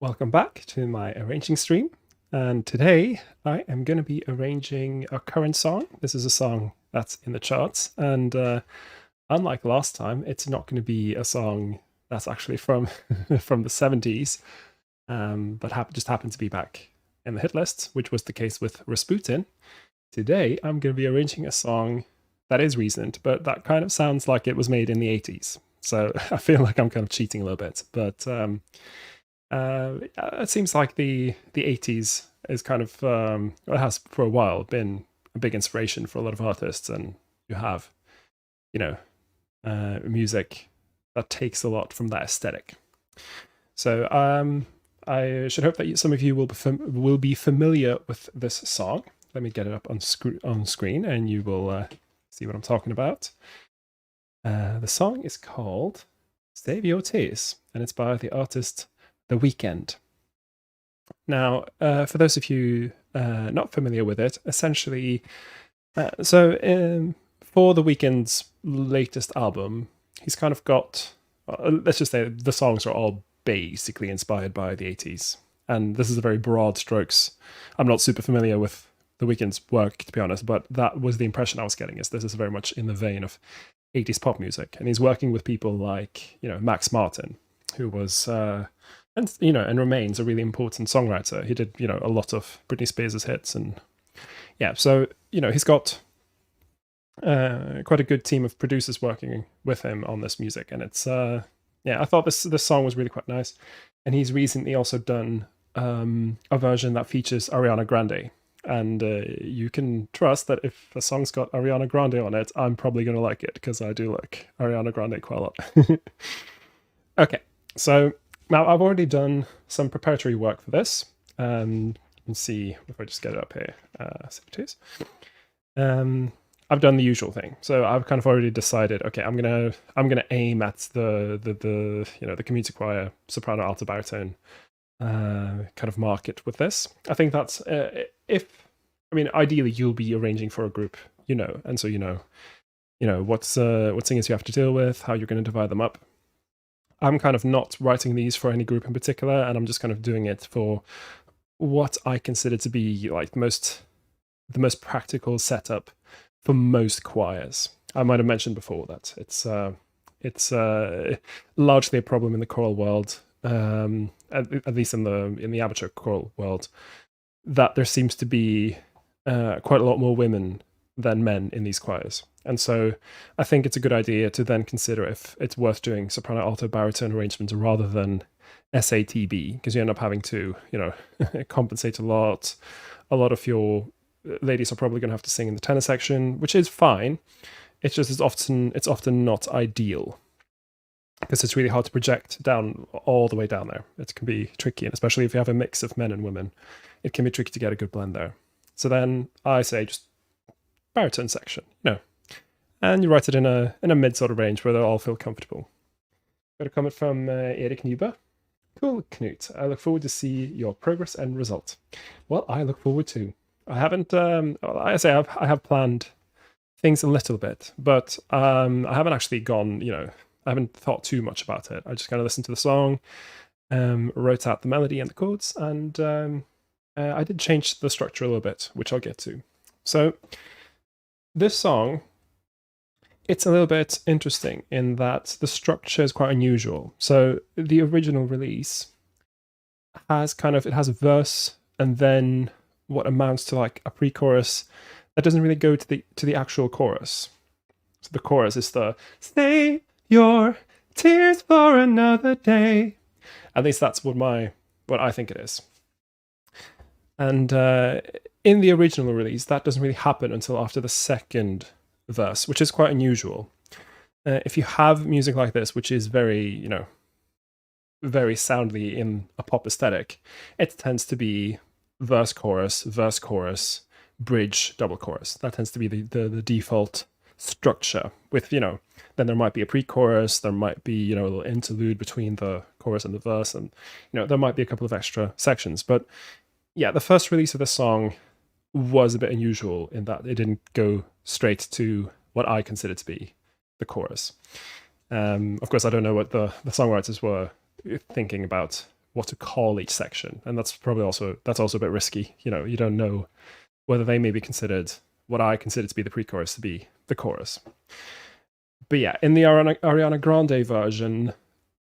Welcome back to my arranging stream. And today I am going to be arranging a current song. This is a song that's in the charts. And unlike last time, it's not going to be a song that's actually from from the 70s, but just happened to be back in the hit list, which was the case with Rasputin. Today I'm going to be arranging a song that is recent, but that kind of sounds like it was made in the 80s. So I feel like I'm kind of cheating a little bit. But it seems like the 80s is kind of it has for a while been a big inspiration for a lot of artists, and you have you know music that takes a lot from that aesthetic. So I should hope that some of you will be familiar with this song. Let me get it up on screen, and you will see what I'm talking about. The song is called "Save Your Tears," and it's by the artist The Weeknd. Now, for those of you not familiar with it, essentially, for The Weeknd's latest album, he's kind of got, let's just say the songs are all basically inspired by the 80s. And this is a very broad strokes. I'm not super familiar with The Weeknd's work, to be honest, but that was the impression I was getting, is this is very much in the vein of 80s pop music. And he's working with people like, Max Martin, who was... and remains a really important songwriter. He did, a lot of Britney Spears' hits, and so he's got quite a good team of producers working with him on this music, and it's I thought this song was really quite nice. And he's recently also done a version that features Ariana Grande, and you can trust that if a song's got Ariana Grande on it, I'm probably going to like it, because I do like Ariana Grande quite a lot. Okay, so now, I've already done some preparatory work for this. You can see, if I just get it up here, I've done the usual thing. So I've kind of already decided, okay, I'm gonna aim at the community choir, soprano, alto, baritone kind of market with this. I think that's ideally you'll be arranging for a group, and so what singers you have to deal with, how you're going to divide them up. I'm kind of not writing these for any group in particular, and I'm just kind of doing it for what I consider to be like the most practical setup for most choirs. I might have mentioned before that it's largely a problem in the choral world, at least in the amateur choral world, that there seems to be quite a lot more women than men in these choirs. And so I think it's a good idea to then consider if it's worth doing soprano, alto, baritone arrangements rather than SATB, because you end up having to, compensate a lot. A lot of your ladies are probably going to have to sing in the tenor section, which is fine. It's just it's often not ideal, because it's really hard to project down all the way down there. It can be tricky, and especially if you have a mix of men and women, it can be tricky to get a good blend there. So then I say just baritone section, and you write it in a mid sort of range where they all feel comfortable. Got a comment from Erik Nyberg. Cool, Knut. I look forward to see your progress and result. Well, I look forward to. I haven't. I have planned things a little bit, but I haven't actually gone. I haven't thought too much about it. I just kind of listened to the song, wrote out the melody and the chords, and I did change the structure a little bit, which I'll get to. So this song, it's a little bit interesting in that the structure is quite unusual. So the original release has a verse and then what amounts to like a pre-chorus that doesn't really go to the actual chorus. So the chorus is the "Save your tears for another day." At least that's what I think it is. And in the original release, that doesn't really happen until after the second verse, which is quite unusual. If you have music like this, which is very, very soundly in a pop aesthetic, it tends to be verse, chorus, bridge, double chorus. That tends to be the default structure. With, then there might be a pre-chorus, there might be, a little interlude between the chorus and the verse, and, there might be a couple of extra sections. But yeah, the first release of the song was a bit unusual in that it didn't go straight to what I consider to be the chorus. Of course, I don't know what the songwriters were thinking about what to call each section, and that's also a bit risky. You know, you don't know whether they may be considered what I consider to be the pre-chorus to be the chorus. But yeah, in the Ariana Grande version,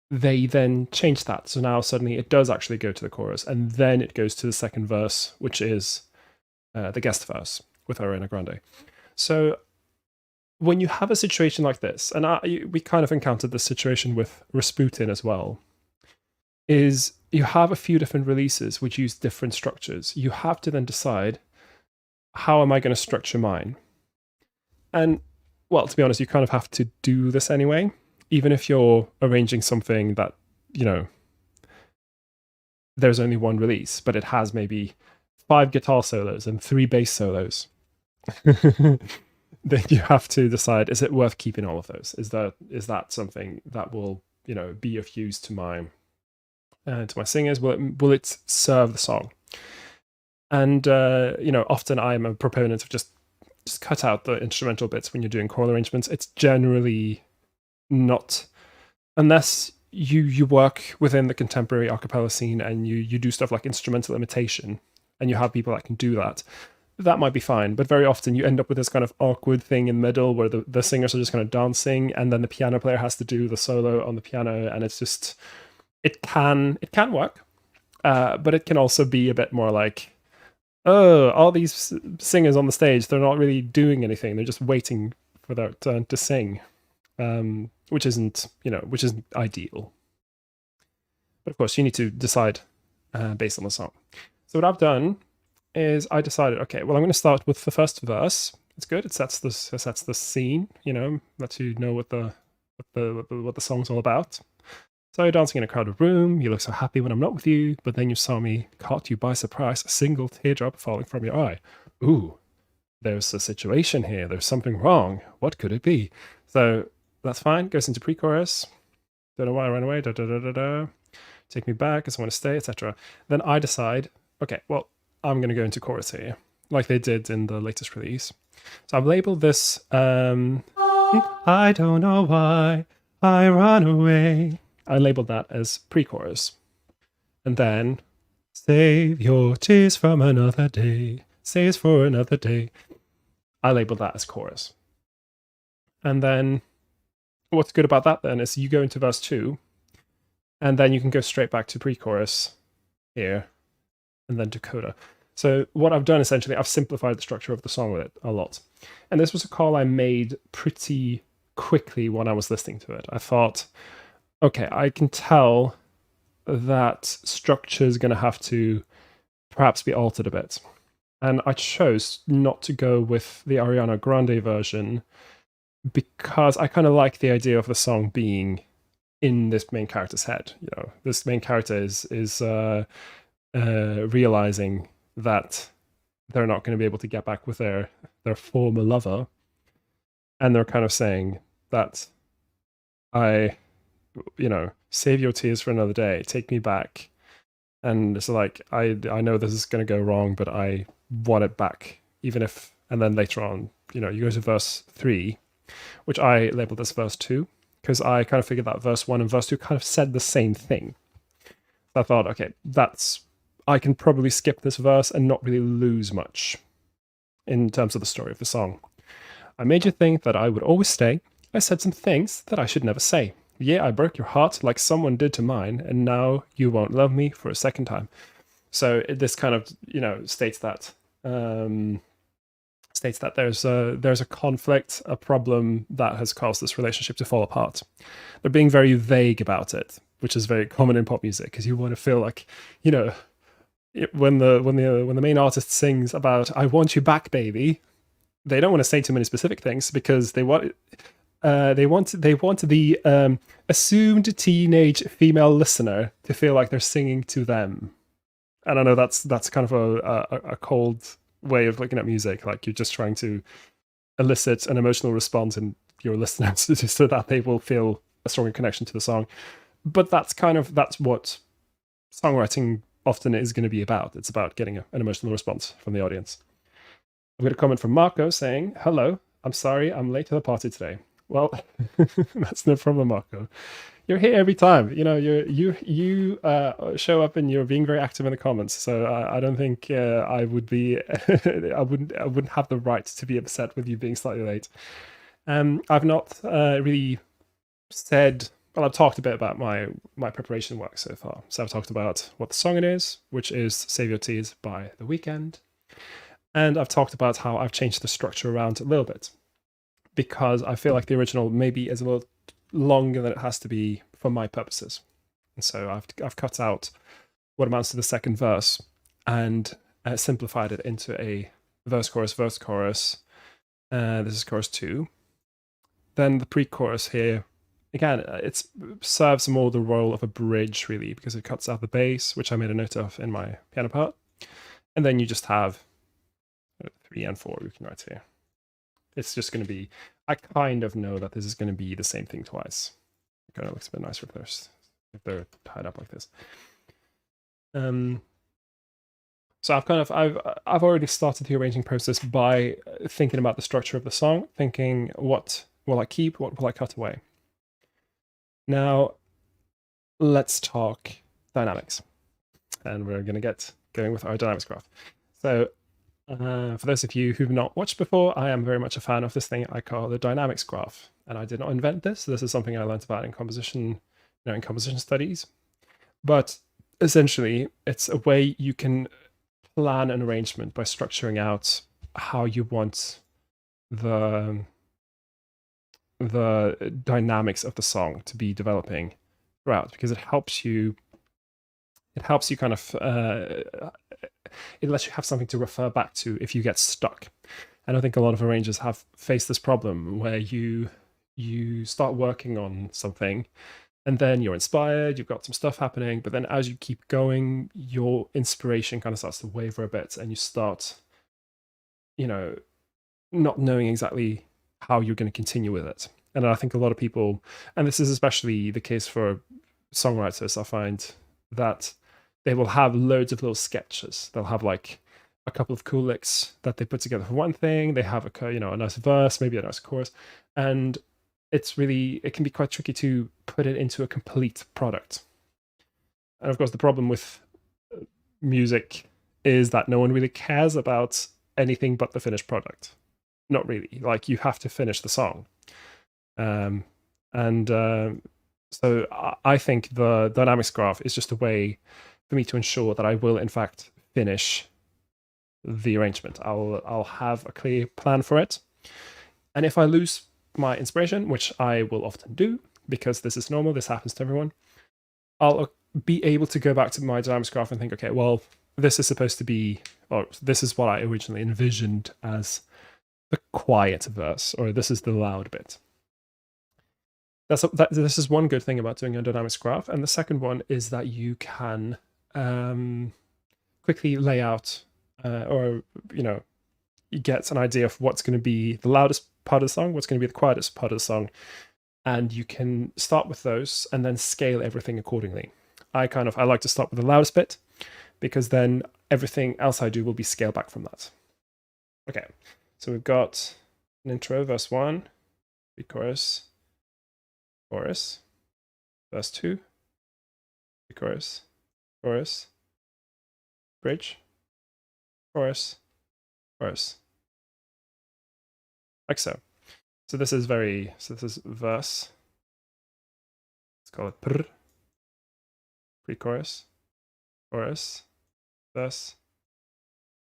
they then changed that. So now suddenly it does actually go to the chorus, and then it goes to the second verse, which is the guest verse with Ariana Grande. So when you have a situation like this, and we kind of encountered this situation with Rasputin as well, is you have a few different releases which use different structures. You have to then decide, how am I going to structure mine? And, well, to be honest, you kind of have to do this anyway, even if you're arranging something that, you know, there's only one release, but it has maybe 5 guitar solos and 3 bass solos. Then you have to decide, is it worth keeping all of those? Is that something that will, you know, be of use to my singers? Will it serve the song? And you know, often I'm a proponent of just cut out the instrumental bits when you're doing choral arrangements. It's generally not, unless you work within the contemporary a cappella scene and you do stuff like instrumental imitation, and you have people that can do that. That might be fine, but very often you end up with this kind of awkward thing in the middle where the singers are just kind of dancing, and then the piano player has to do the solo on the piano, and it's just, it can work, but it can also be a bit more like, oh, all these singers on the stage, they're not really doing anything, they're just waiting for their turn to sing, which isn't ideal. But of course, you need to decide based on the song. So what I've done is I decided, okay, well, I'm going to start with the first verse. It's good. It sets the scene, you know, lets you know what the song's all about. So you're dancing in a crowded room. You look so happy when I'm not with you, but then you saw me, caught you by surprise, a single teardrop falling from your eye. Ooh, there's a situation here. There's something wrong. What could it be? So that's fine. Goes into pre-chorus. Don't know why I ran away. Da da da da da. Take me back as I want to stay, etc. Then I decide, okay, well, I'm going to go into chorus here, like they did in the latest release. So I've labeled this, I don't know why I run away. I labeled that as pre-chorus. And then, save your tears from another day, says for another day. I labeled that as chorus. And then, what's good about that then is you go into verse 2, and then you can go straight back to pre-chorus here, and then to coda. So what I've done, essentially, I've simplified the structure of the song with it a lot. And this was a call I made pretty quickly when I was listening to it. I thought, okay, I can tell that structure is going to have to perhaps be altered a bit. And I chose not to go with the Ariana Grande version because I kind of like the idea of the song being in this main character's head. You know, this main character is realizing that they're not going to be able to get back with their former lover, and they're kind of saying that save your tears for another day, take me back. And it's like, I know this is going to go wrong, but I want it back, even if. And then later on, you go to verse 3, which I labeled as verse 2, because I kind of figured that verse 1 and verse 2 kind of said the same thing. So I thought, okay, I can probably skip this verse and not really lose much in terms of the story of the song. I made you think that I would always stay. I said some things that I should never say. Yeah, I broke your heart like someone did to mine, and now you won't love me for a second time. So this kind of, states that there's a conflict, a problem that has caused this relationship to fall apart. They're being very vague about it, which is very common in pop music, because you want to feel like, when the main artist sings about "I want you back, baby," they don't want to say too many specific things because they want the assumed teenage female listener to feel like they're singing to them. And I know that's kind of a cold way of looking at music. Like, you're just trying to elicit an emotional response in your listeners so that they will feel a stronger connection to the song. But that's what songwriting often is going to be about. It's about getting an emotional response from the audience. I've got a comment from Marco saying, "Hello, I'm sorry I'm late to the party today." Well, that's no problem, Marco. you're here every time. You know, you show up and you're being very active in the comments. So I don't think I would be. I wouldn't have the right to be upset with you being slightly late. I've not really said. Well, I've talked a bit about my preparation work so far. So I've talked about what the song it is, which is "Save Your Tears" by The Weeknd, and I've talked about how I've changed the structure around a little bit because I feel like the original maybe is a little longer than it has to be for my purposes. And so I've cut out what amounts to the second verse and simplified it into a verse, chorus, verse, chorus. This is chorus 2. Then the pre-chorus here, again, it serves more the role of a bridge, really, because it cuts out the bass, which I made a note of in my piano part. And then you just have 3 and 4 you can write here. It's just going to be, I kind of know that this is going to be the same thing twice. It kind of looks a bit nicer if they're tied up like this. So I've already started the arranging process by thinking about the structure of the song, thinking what will I keep, what will I cut away. Now, let's talk dynamics. And we're going to get going with our dynamics graph. So for those of you who've not watched before, I am very much a fan of this thing I call the dynamics graph. And I did not invent this. This is something I learned about in composition, in composition studies. But essentially, it's a way you can plan an arrangement by structuring out how you want the dynamics of the song to be developing throughout, because it helps you kind of it lets you have something to refer back to if you get stuck. And I think a lot of arrangers have faced this problem where you start working on something and then you're inspired, you've got some stuff happening, but then as you keep going, your inspiration kind of starts to waver a bit and you start, not knowing exactly how you're going to continue with it. And I think a lot of people, and this is especially the case for songwriters, I find that they will have loads of little sketches. They'll have like a couple of cool licks that they put together for one thing. They have a nice verse, maybe a nice chorus, and it can be quite tricky to put it into a complete product. And of course, the problem with music is that no one really cares about anything but the finished product. Not really. Like, you have to finish the song. So I think the dynamics graph is just a way for me to ensure that I will, in fact, finish the arrangement. I'll have a clear plan for it. And if I lose my inspiration, which I will often do, because this is normal, this happens to everyone, I'll be able to go back to my dynamics graph and think, okay, well, this is supposed to be, or this is what I originally envisioned as the quiet verse, or this is the loud bit. This is one good thing about doing a dynamics graph. And the second one is that you can quickly lay out you get an idea of what's going to be the loudest part of the song, what's going to be the quietest part of the song, and you can start with those and then scale everything accordingly. I like to start with the loudest bit, because then everything else I do will be scaled back from that. Okay, so we've got an intro, verse 1, pre-chorus, chorus, verse 2, pre-chorus, chorus, bridge, chorus, chorus, like so. So this is verse. Let's call it pr. Pre-chorus, chorus, verse,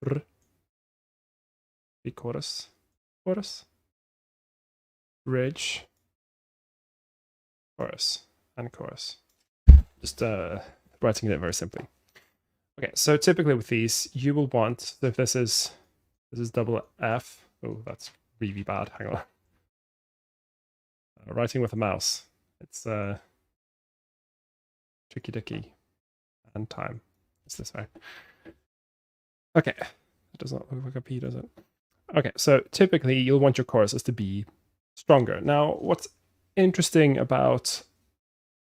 pr. Pre-chorus, chorus, bridge, chorus, and chorus. Just writing it very simply. Okay, so typically with these, you will want, if this is double F. Oh, that's really bad. Hang on. Writing with a mouse. It's tricky dicky and time. It's this way. Okay, it does not look like a P, does it? Okay, so typically you'll want your choruses to be stronger. Now, what's interesting about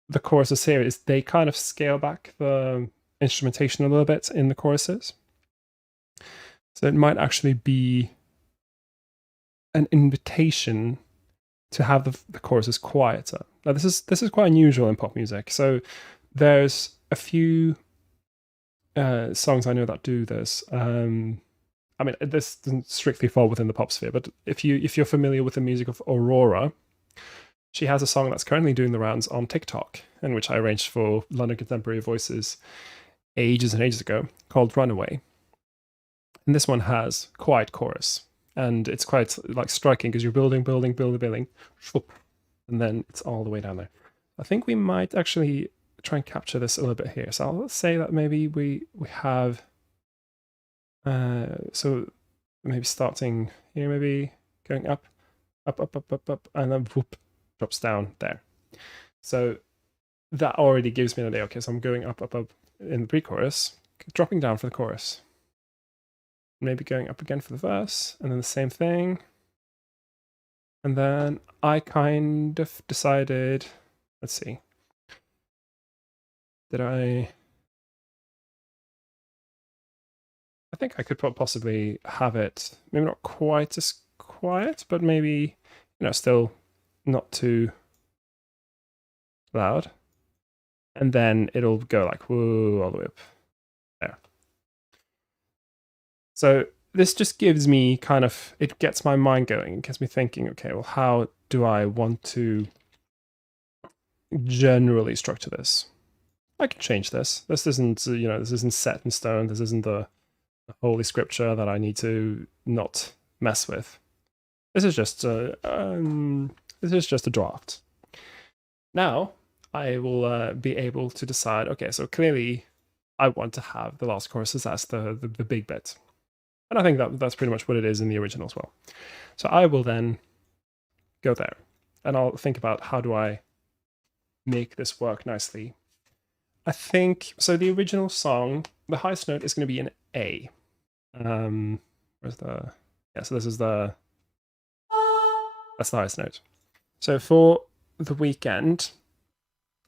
the choruses here is they kind of scale back the instrumentation a little bit in the choruses. So it might actually be an invitation to have the choruses quieter. Now this is quite unusual in pop music. So there's a few songs I know that do this. I mean, this doesn't strictly fall within the pop sphere, but if you're familiar with the music of Aurora, she has a song that's currently doing the rounds on TikTok, and which I arranged for London Contemporary Voices ages and ages ago, called Runaway. And this one has quiet chorus, and it's quite like striking because you're building, and then it's all the way down there. I think we might actually try and capture this a little bit here. So I'll say that maybe we have so maybe starting here, maybe going up, and then whoop, drops down there. So that already gives me an idea. Okay, so I'm going up in the pre-chorus, dropping down for the chorus. Maybe going up again for the verse, and then the same thing. And then I kind of decided, let's see, I think I could possibly have it, maybe not quite as quiet, but maybe, still not too loud. And then it'll go like, whoa, all the way up there. So this just gives me it gets my mind going. It gets me thinking, okay, well, how do I want to generally structure this? I can change this. This isn't, this isn't set in stone. This isn't the holy scripture that I need to not mess with. This is just a draft. Now I will be able to decide. Okay, so clearly I want to have the last choruses as the big bit, and I think that's pretty much what it is in the original as well. So I will then go there, and I'll think about how do I make this work nicely. I think so. The original song, the highest note is going to be an A. Where's the? Yeah, so this is that's the highest note. So for the Weeknd,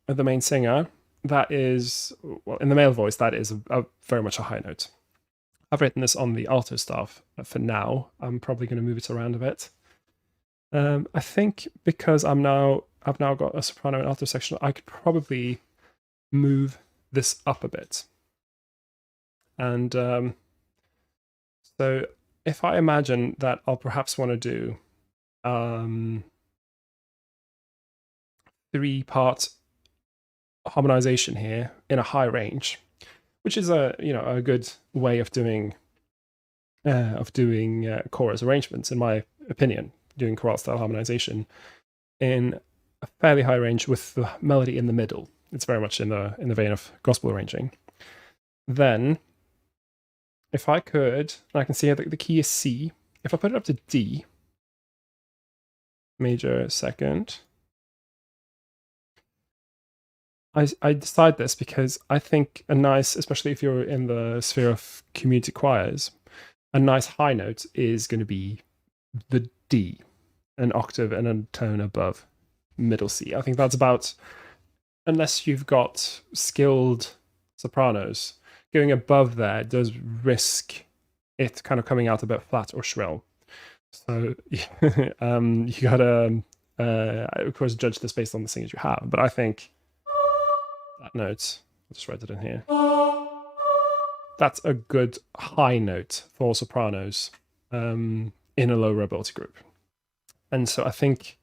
the main singer, that is, well, in the male voice, that is very much a high note. I've written this on the alto staff for now. I'm probably going to move it around a bit. I think because I've now got a soprano and alto section, I could probably move this up a bit. And so if I imagine that I'll perhaps want to do 3-part harmonization here in a high range, which is a good way of doing chorus arrangements, in my opinion, doing choral style harmonization in a fairly high range with the melody in the middle. It's very much in the vein of gospel arranging. Then, if I could, I can see the key is C. If I put it up to D, major second, I decide this because I think a nice, especially if you're in the sphere of community choirs, a nice high note is going to be the D, an octave and a tone above middle C. I think that's about, unless you've got skilled sopranos, going above there does risk it kind of coming out a bit flat or shrill. So you gotta, of course, judge this based on the singers you have. But I think that note, I'll just write it in here. That's a good high note for sopranos in a low ability group. And so I think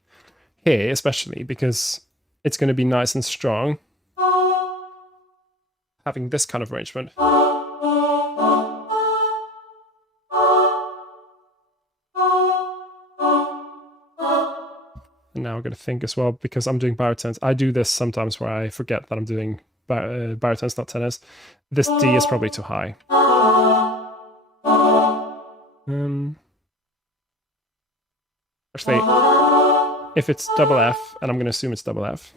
here, especially because it's going to be nice and strong, having this kind of arrangement. And now I'm going to think as well, because I'm doing baritones. I do this sometimes where I forget that I'm doing baritones, not tenors. This D is probably too high. Actually, if it's double F, and I'm going to assume it's double F.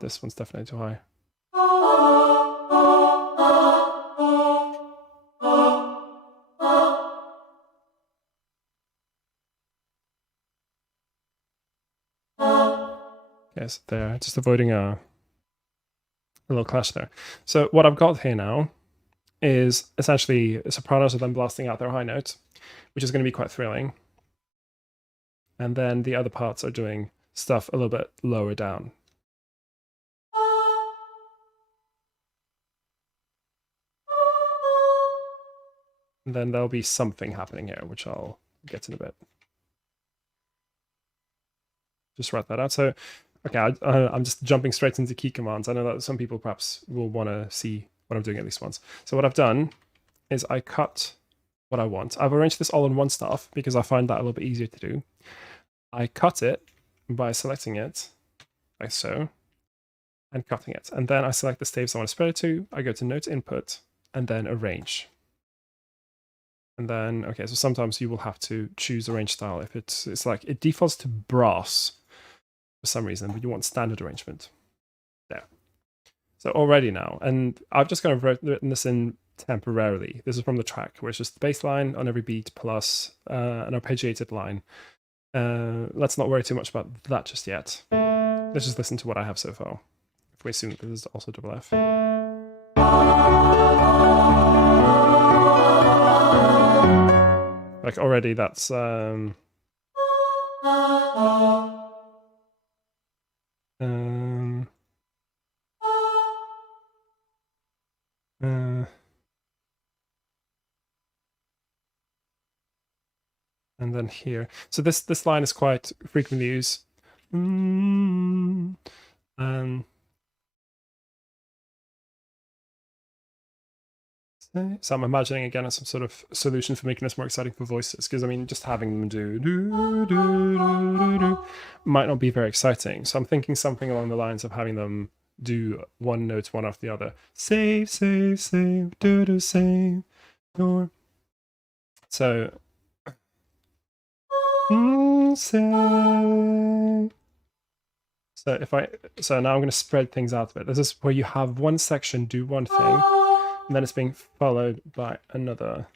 This one's definitely too high. Yes, there, just avoiding a little clash there. So what I've got here now is essentially sopranos are then blasting out their high note, which is going to be quite thrilling. And then the other parts are doing stuff a little bit lower down. And then there'll be something happening here, which I'll get in a bit. Just write that out. So, okay, I'm just jumping straight into key commands. I know that some people perhaps will want to see what I'm doing at least once. So what I've done is I cut what I want. I've arranged this all in one staff because I find that a little bit easier to do. I cut it by selecting it, like so, and cutting it. And then I select the staves I want to spread it to. I go to Note Input, and then Arrange. And then, okay, so sometimes you will have to choose arrange style if it's like, it defaults to brass for some reason, but you want standard arrangement. There. So already now, and I've just kind of written this in temporarily. This is from the track, where it's just the bass line on every beat plus an arpeggiated line. Let's not worry too much about that just yet. Let's just listen to what I have so far. If we assume that this is also double F. Like already that's and then here. So this line is quite frequently used. So I'm imagining again as some sort of solution for making this more exciting for voices, because I mean, just having them do might not be very exciting. So I'm thinking something along the lines of having them do one note one after the other. Save, save, save, do, save, or so. Save. So now I'm going to spread things out a bit. This is where you have one section do one thing, and then it's being followed by another.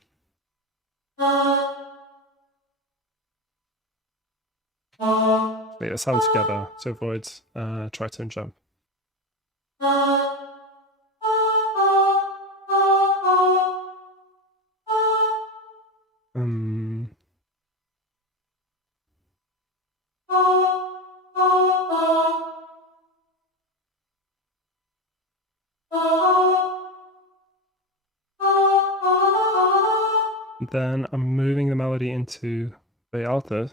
Wait, let's have them together to avoid tritone jump. Then I'm moving the melody into the alto.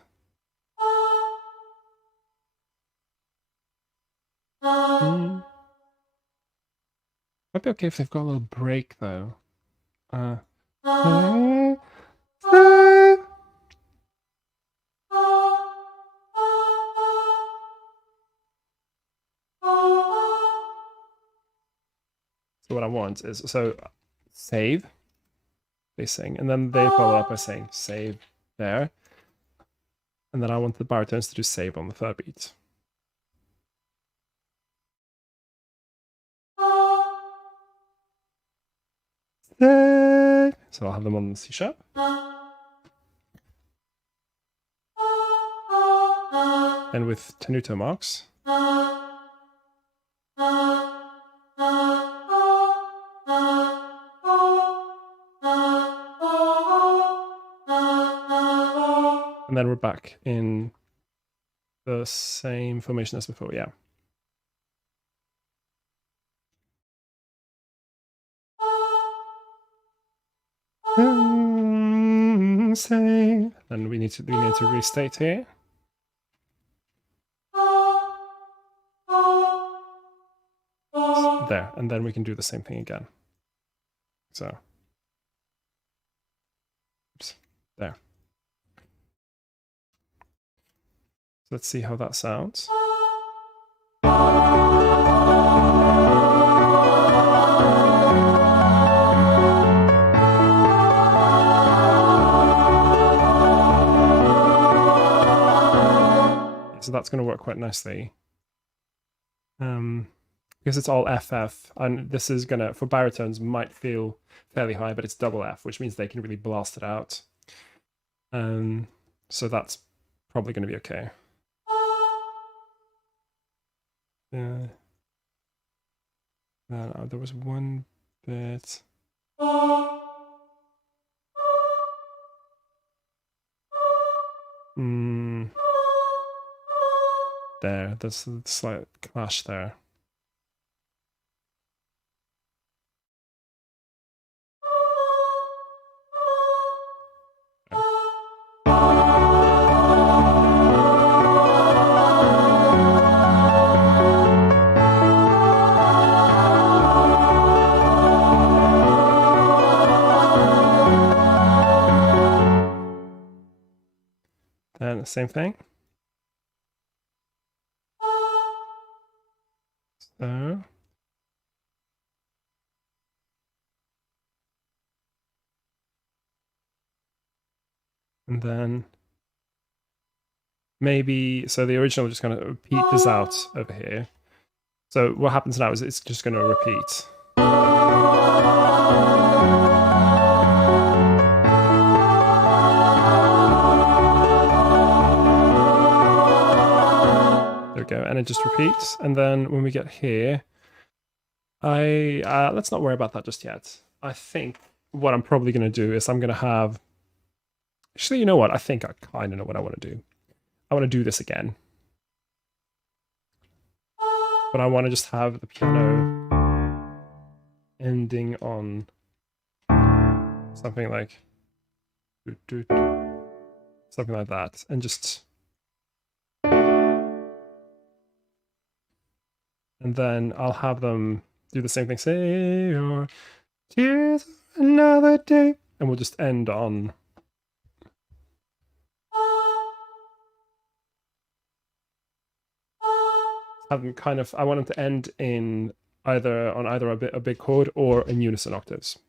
Might be okay if they've got a little break though. So what I want is, so save, they sing, and then they follow up by saying save there. And then I want the baritones to do save on the third beat. Save. So I'll have them on the C sharp. And with tenuto marks. And then we're back in the same formation as before, yeah. Save. Then we need to restate here. There, and then we can do the same thing again. So, oops, there. So let's see how that sounds. So that's going to work quite nicely. Because it's all FF, and this is gonna, for baritones, might feel fairly high, but it's double F, which means they can really blast it out. So that's probably going to be okay. There was one bit. There, there's a slight clash there. And the same thing. So. And then maybe, so the original just kind of repeat this out over here. So what happens now is it's just going to repeat. There we go, and it just repeats. And then when we get here, let's not worry about that just yet. I think what I'm probably going to do is I'm going to have, actually, you know what? I think I kind of know what I want to do. I want to do this again. But I want to just have the piano ending on something like something like that, and just, and then I'll have them do the same thing. Say your tears another day, and we'll just end on. Have them kind of, I want them to end in either a big chord or in unison octaves.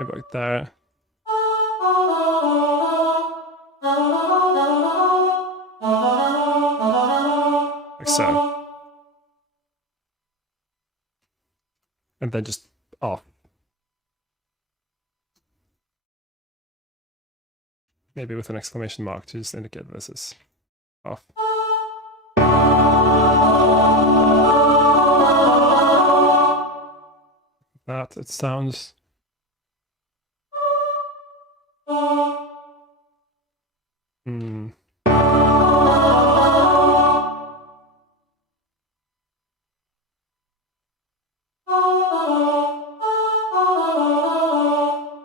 Maybe like there. Like so. And then just off. Maybe with an exclamation mark to just indicate this is off. That it sounds.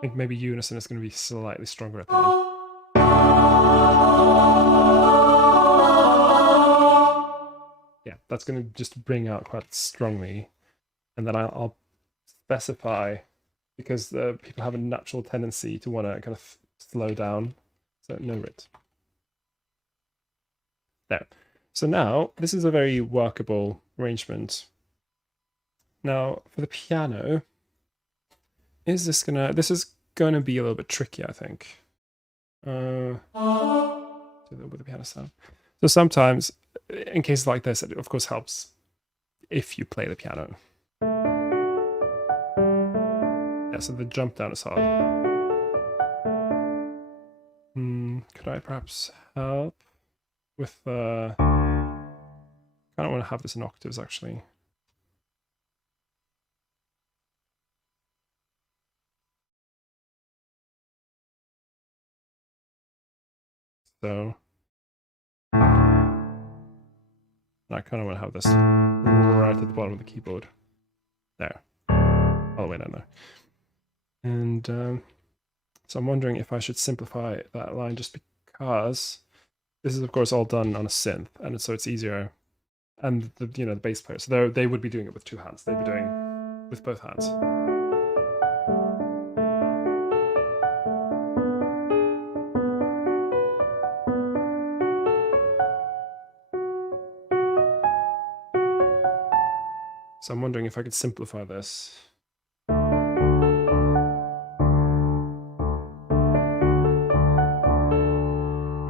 I think maybe unison is going to be slightly stronger at the end. Yeah, that's going to just bring out quite strongly. And then I'll specify, because people have a natural tendency to want to kind of slow down. So no writ. There. So now, this is a very workable arrangement. Now, for the piano, this is gonna be a little bit tricky, I think. Do that with the piano sound. So sometimes, in cases like this, it of course helps if you play the piano. Yeah, so the jump down is hard. Could I perhaps help with the... I don't want to have this in octaves, actually. So I kind of want to have this right at the bottom of the keyboard. There. All the way down there. And so I'm wondering if I should simplify that line, just because this is, of course, all done on a synth, and so it's easier. And the bass players, so they would be doing it with two hands. They'd be doing with both hands. So I'm wondering if I could simplify this.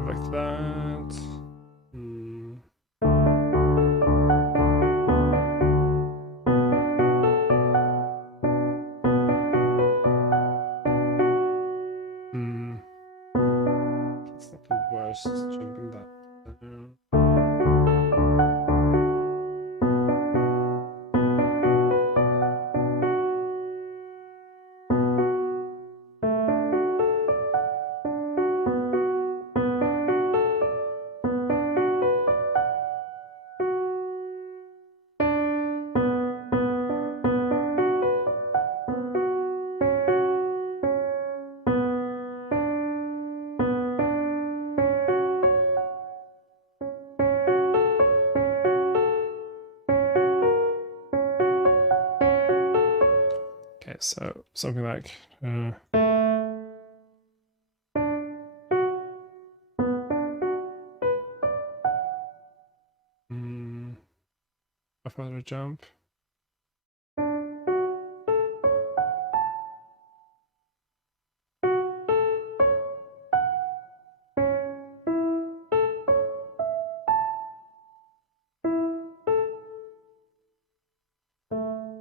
Like that. It's not the worst, jumping that down. so something like a further jump.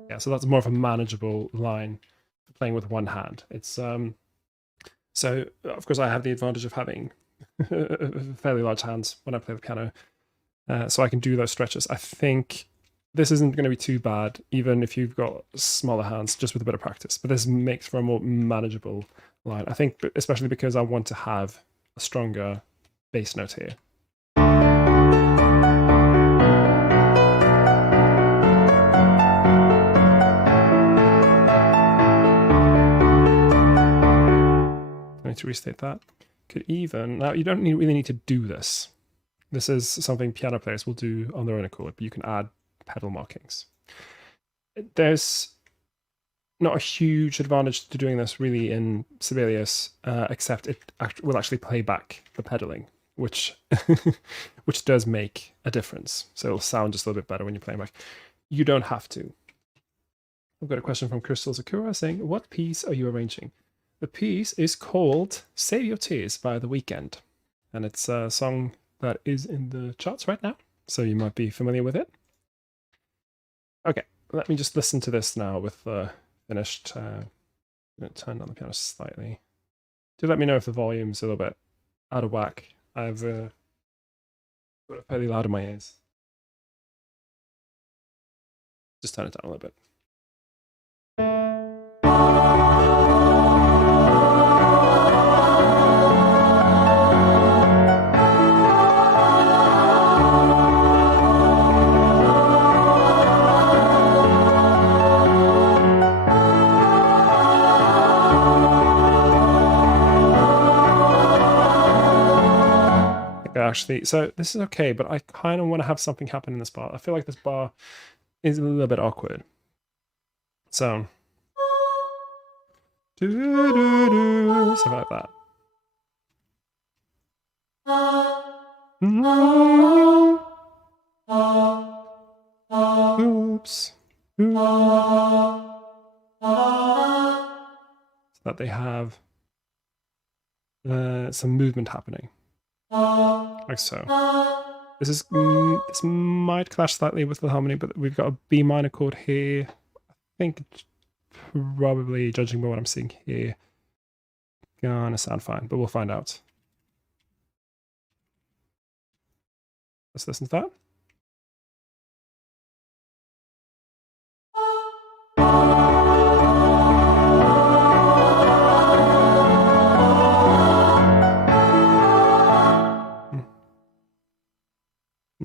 Yeah, so that's more of a manageable line for playing with one hand. It's so of course I have the advantage of having fairly large hands when I play the piano, so I can do those stretches. I think this isn't going to be too bad, even if you've got smaller hands, just with a bit of practice. But this makes for a more manageable line. I think, especially because I want to have a stronger bass note here. I need to restate that. Could even, now you don't really need to do this. This is something piano players will do on their own accord, but you can add pedal markings. There's not a huge advantage to doing this really in Sibelius, except it will actually play back the pedaling, which which does make a difference. So it'll sound just a little bit better when you're playing back. You don't have to. I've got a question from Crystal Sakura saying, what piece are you arranging? The piece is called Save Your Tears by The Weeknd, and it's a song that is in the charts right now, so you might be familiar with it. Okay, let me just listen to this now with the finished. I'm going to turn down the piano slightly. Do let me know if the volume's a little bit out of whack. I've got it fairly loud in my ears. Just turn it down a little bit. Actually, so this is okay, but I kind of want to have something happen in this bar. I feel like this bar is a little bit awkward. So, something like that. Oops. So that they have some movement happening. Like so. This might clash slightly with the harmony, but we've got a B minor chord here. I think probably, judging by what I'm seeing here, gonna sound fine, but we'll find out. Let's listen to that.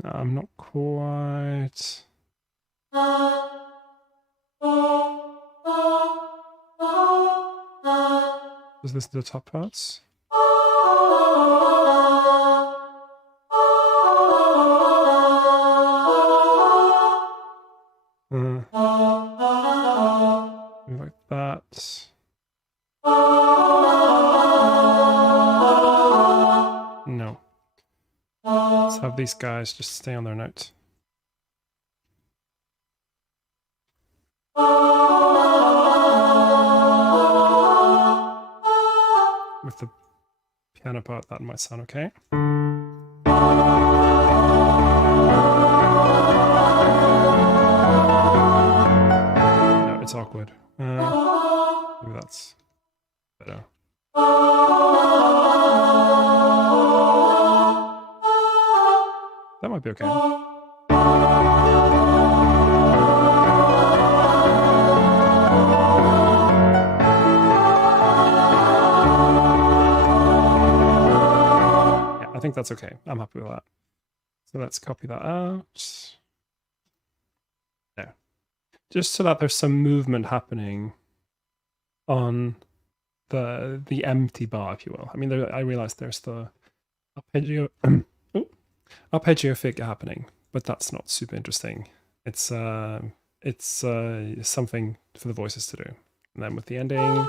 No, I'm not quite. Just listen to the top parts. Like that. No. Let's have these guys just stay on their note. With the piano part, that might sound okay. No, it's awkward. Maybe that's better. That might be okay. I think that's okay. I'm happy with that. So let's copy that out. There. Just so that there's some movement happening on the empty bar, if you will. I mean, I realize there's the arpeggio, arpeggio figure happening, but that's not super interesting. It's something for the voices to do. And then with the ending.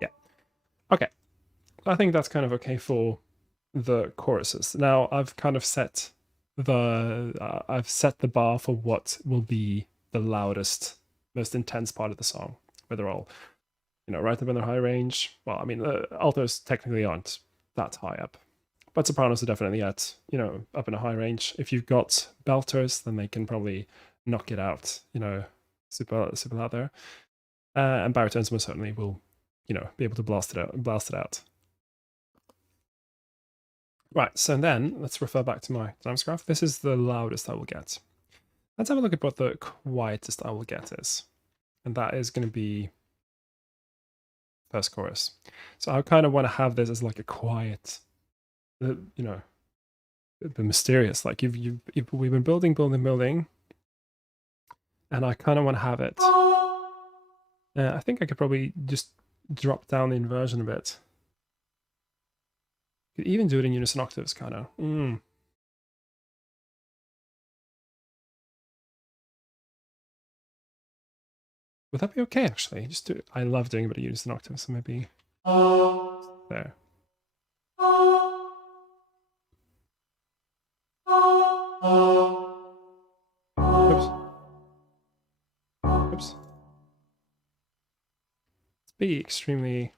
Yeah. Okay. I think that's kind of okay for the choruses. Now I've kind of set the bar for what will be the loudest, most intense part of the song, where they're all, right up in their high range. Well, I mean, altos technically aren't that high up, but sopranos are definitely at, up in a high range. If you've got belters, then they can probably knock it out, super loud there. And baritones most certainly will, be able to blast it out. Right, so then let's refer back to my dynamics graph. This is the loudest I will get. Let's have a look at what the quietest I will get is. And that is going to be first chorus. So I kind of want to have this as like a quiet, the mysterious. Like we've been building, and I kind of want to have it. I think I could probably just drop down the inversion a bit. Could even do it in unison octaves, kind of. Would that be okay, actually? Just do it. I love doing a bit of unison octaves, so maybe there. Oops. Oops. Let's be extremely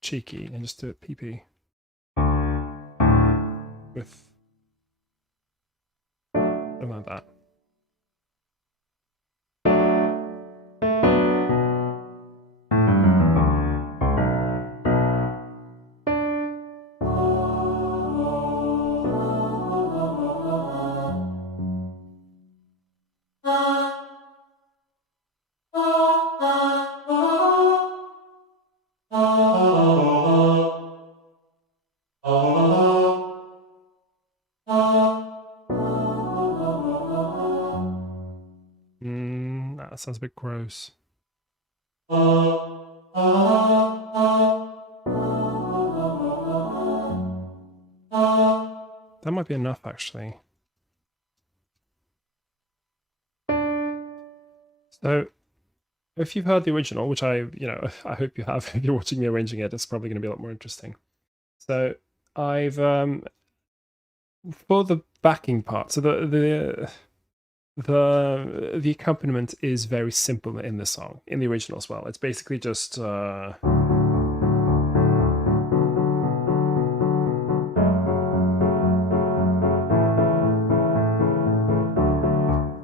cheeky and just do it PP with something like that. That sounds a bit gross. That might be enough, actually. So, if you've heard the original, which I hope you have, if you're watching me arranging it, it's probably going to be a lot more interesting. So, I've for the backing part, so the accompaniment is very simple in the song, in the original as well. It's basically just and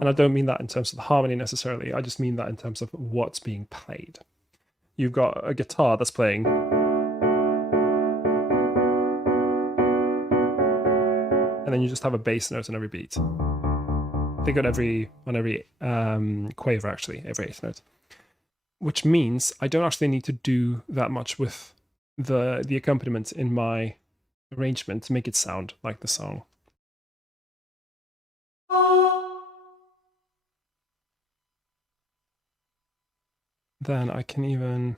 I don't mean that in terms of the harmony necessarily, I just mean that in terms of what's being played. You've got a guitar that's playing, and then you just have a bass note on every beat. I think on every quaver, actually, every eighth note. Which means I don't actually need to do that much with the accompaniment in my arrangement to make it sound like the song. Then I can even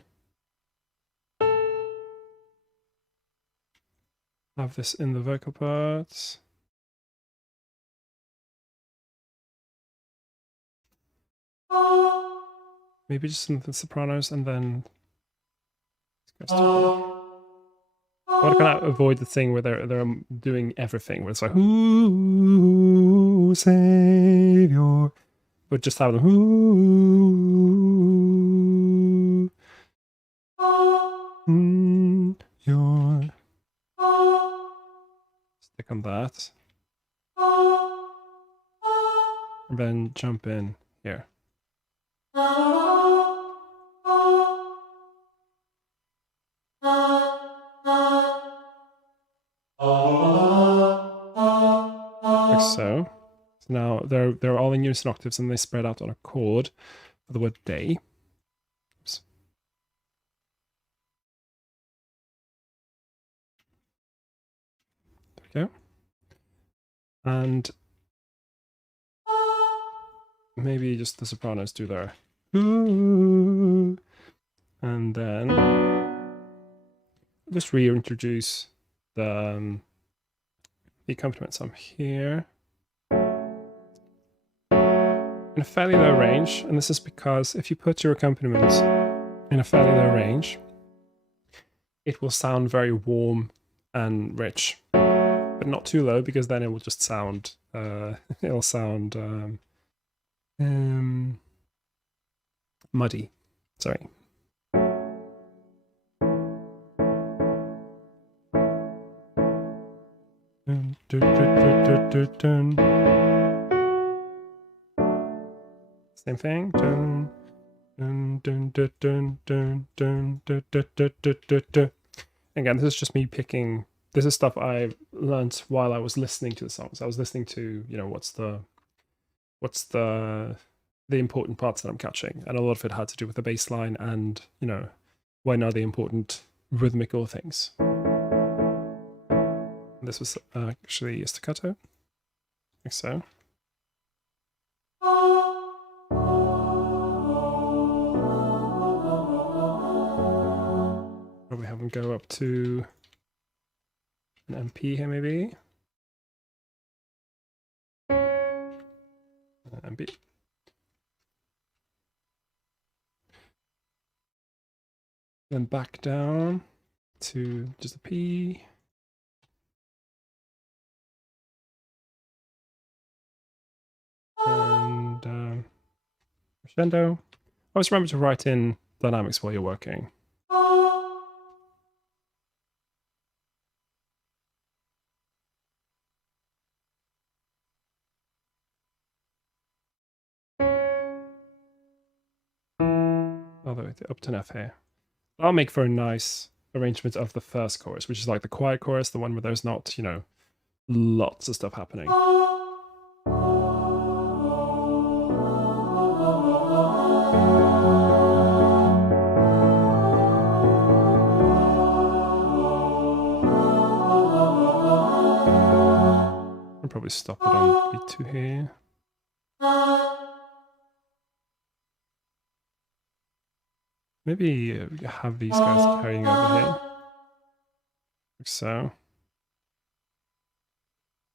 have this in the vocal parts. Maybe just some of the sopranos, and then I want to kind of avoid the thing where they're doing everything, where it's like "Ooh, Savior," but just have them "Ooh, your." Stick on that, and then jump in here. Like so. So now they're all in unison octaves and they spread out on a chord for the word day. Oops. There we go. And maybe just the sopranos do their ooh, and then just reintroduce the, accompaniment. So I'm here. in a fairly low range, and this is because if you put your accompaniment in a fairly low range, it will sound very warm and rich, but not too low, because then it will just sound it'll sound muddy. Sorry. Same thing. Again, this is just me picking. This is stuff I learned while I was listening to the songs. I was listening to, you know, what's the important parts that I'm catching, and a lot of it had to do with the bass line and, you know, when are the important rhythmical things. This was actually a staccato, like so. Probably have them go up to an MP here, maybe. MP. Then back down to just a P. And crescendo. Always remember to write in dynamics while you're working. Although up to an F here. That'll make for a nice arrangement of the first chorus, which is like the quiet chorus, the one where there's not, you know, lots of stuff happening. I'll probably stop it on beat 2 here. Maybe have these guys carrying over here, like so.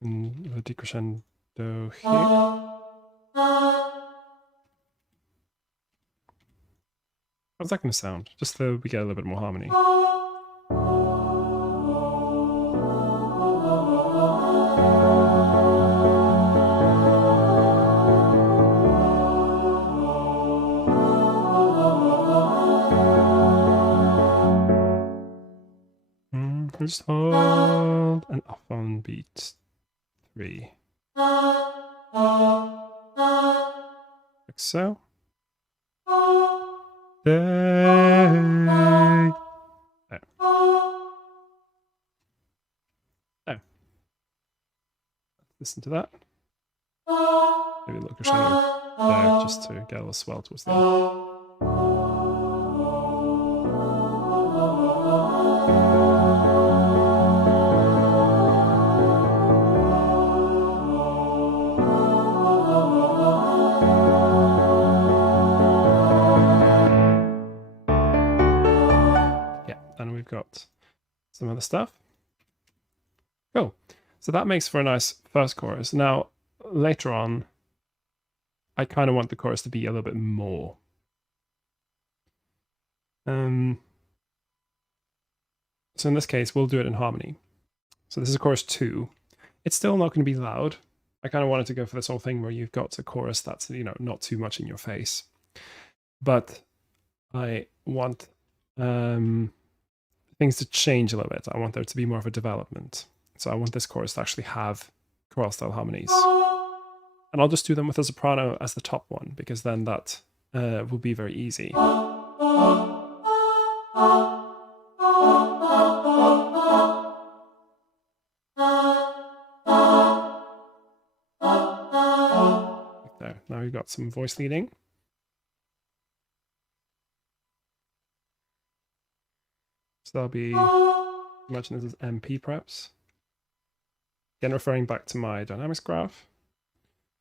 And the decrescendo here. How's that going to sound? Just so we get a little bit more harmony. Just hold and off on beat 3. Like so. There. Oh. Listen to that. Maybe a little crescendo there just to get a little swell towards the end. Got some other stuff. Cool. So that makes for a nice first chorus. Now, later on, I kind of want the chorus to be a little bit more. So in this case, we'll do it in harmony. So this is chorus 2. It's still not going to be loud. I kind of wanted to go for this whole thing where you've got a chorus that's, you know, not too much in your face. But I want things to change a little bit. I want there to be more of a development. So I want this chorus to actually have choral style harmonies. And I'll just do them with a soprano as the top one, because then that will be very easy. There. Now we've got some voice leading. So that'll be, imagine this is MP perhaps. Again, referring back to my dynamics graph.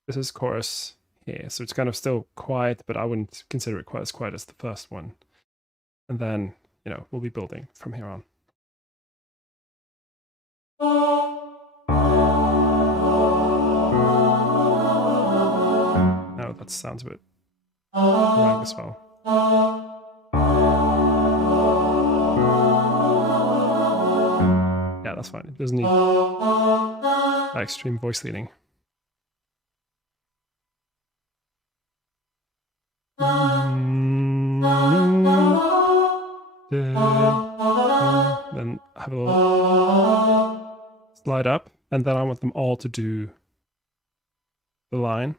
This is chorus here, so it's kind of still quiet, but I wouldn't consider it quite as quiet as the first one. And then, you know, we'll be building from here on. Now that sounds a bit wrong as well. Yeah, that's fine. It doesn't need that extreme voice leading. Then have a little slide up, and then I want them all to do the line.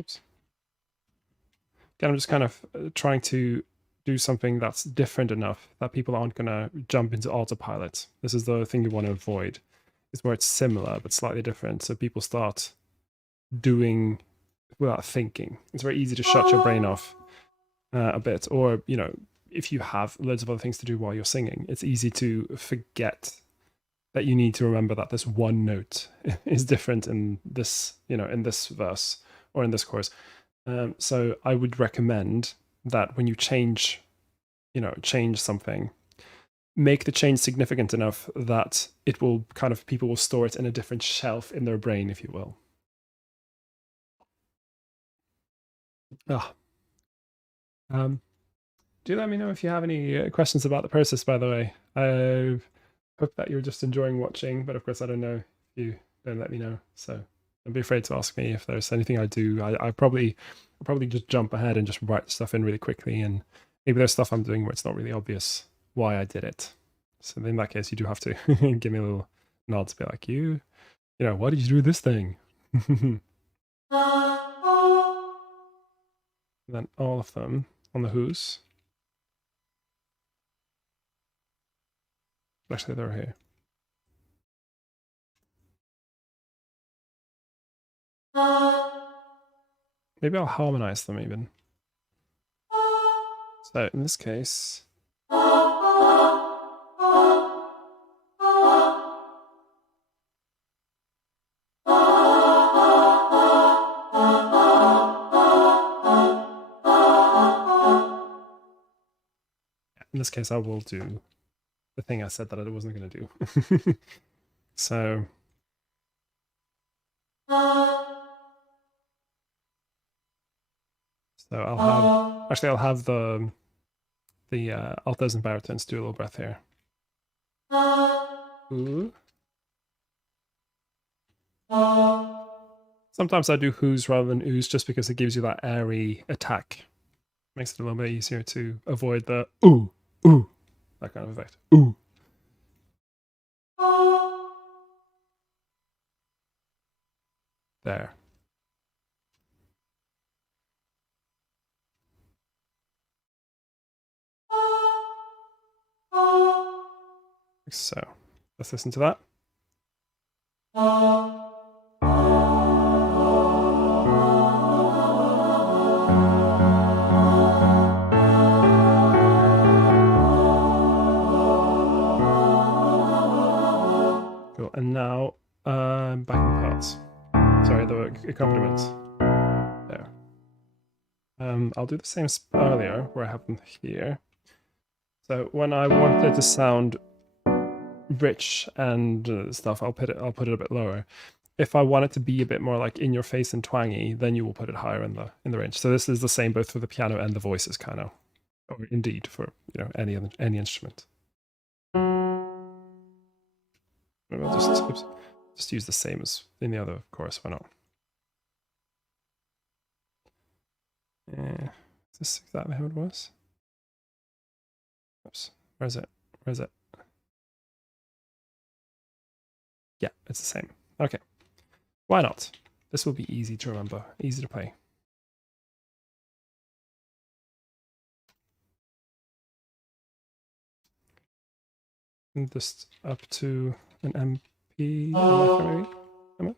Oops. Again, I'm just kind of trying to do something that's different enough that people aren't going to jump into autopilot. This is the thing you want to avoid, is where it's similar but slightly different, so people start doing without thinking. It's very easy to shut your brain off a bit, or, you know, if you have loads of other things to do while you're singing, it's easy to forget that you need to remember that this one note is different in this, you know, in this verse or in this chorus. So I would recommend that when you change, you know, change something, make the change significant enough that it will kind of, people will store it in a different shelf in their brain, if you will. Do let me know if you have any questions about the process, by the way. I hope that you're just enjoying watching, but of course I don't know if you don't let me know. So don't be afraid to ask me if there's anything I do. I'll probably just jump ahead and just write stuff in really quickly, and maybe there's stuff I'm doing where it's not really obvious why I did it. So in that case, you do have to give me a little nod to be like, you know, why did you do this thing? And then all of them on the who's. Actually, they're here. Maybe I'll harmonize them even. So in this case, I will do the thing I said that I wasn't going to do. So I'll have the altos and baritones do a little breath here. Ooh. Sometimes I do who's rather than oohs just because it gives you that airy attack. Makes it a little bit easier to avoid the ooh, ooh, that kind of effect. Ooh. There. So let's listen to that. Cool. And now backing parts. Sorry, the accompaniment. There. I'll do the same as earlier, where I have them here. So when I want it to sound rich and stuff, I'll put it a bit lower. If I want it to be a bit more like in your face and twangy, then you will put it higher in the range. So this is the same both for the piano and the voices, kind of, or indeed for, you know, any instrument. Maybe I'll just use the same as in the other chorus. Why not? Is this exactly how it was? Oops. Where is it? Where is it? Yeah, it's the same. Okay. Why not? This will be easy to remember, easy to play. And just up to an MP, MF maybe?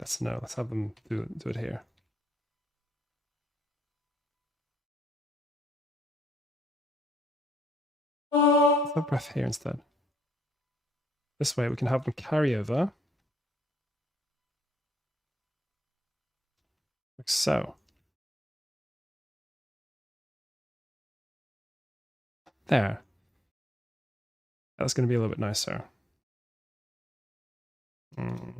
Actually, let's have them do it here. Let's have breath here instead. This way we can have them carry over. Like so. There. That's going to be a little bit nicer. Mm.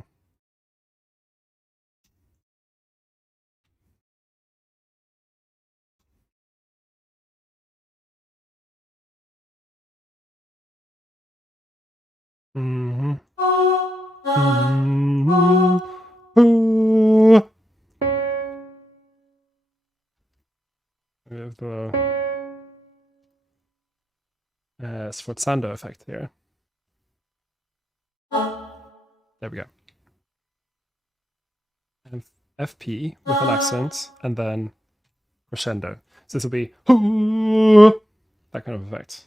Mm-hmm. Mm-hmm. Ooh. We have the sforzando effect here. There we go. And FP with an accent, and then crescendo. So this will be that kind of effect.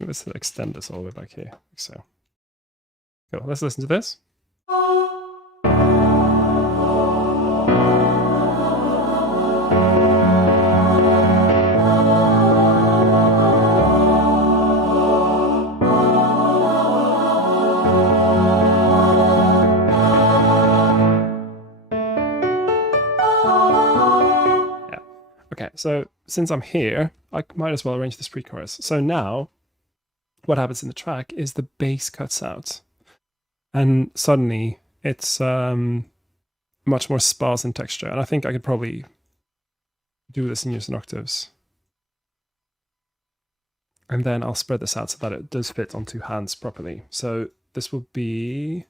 Let's extend this all the way back here, like so. Cool. Let's listen to this. Yeah. Okay, so since I'm here, I might as well arrange this pre-chorus. So now, what happens in the track is the bass cuts out, and suddenly it's much more sparse in texture. And I think I could probably do this in using octaves. And then I'll spread this out so that it does fit on two hands properly. So this will be...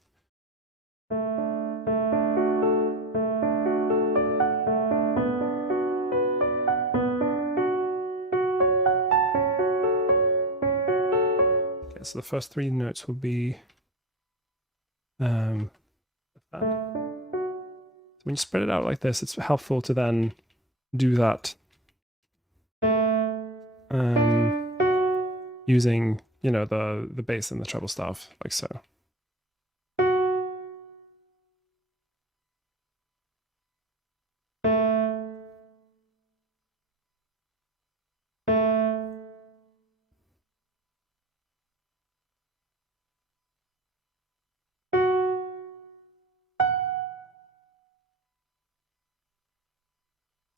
Okay, so the first three notes will be... that. So when you spread it out like this, it's helpful to then do that using, you know, the bass and the treble staff, like so.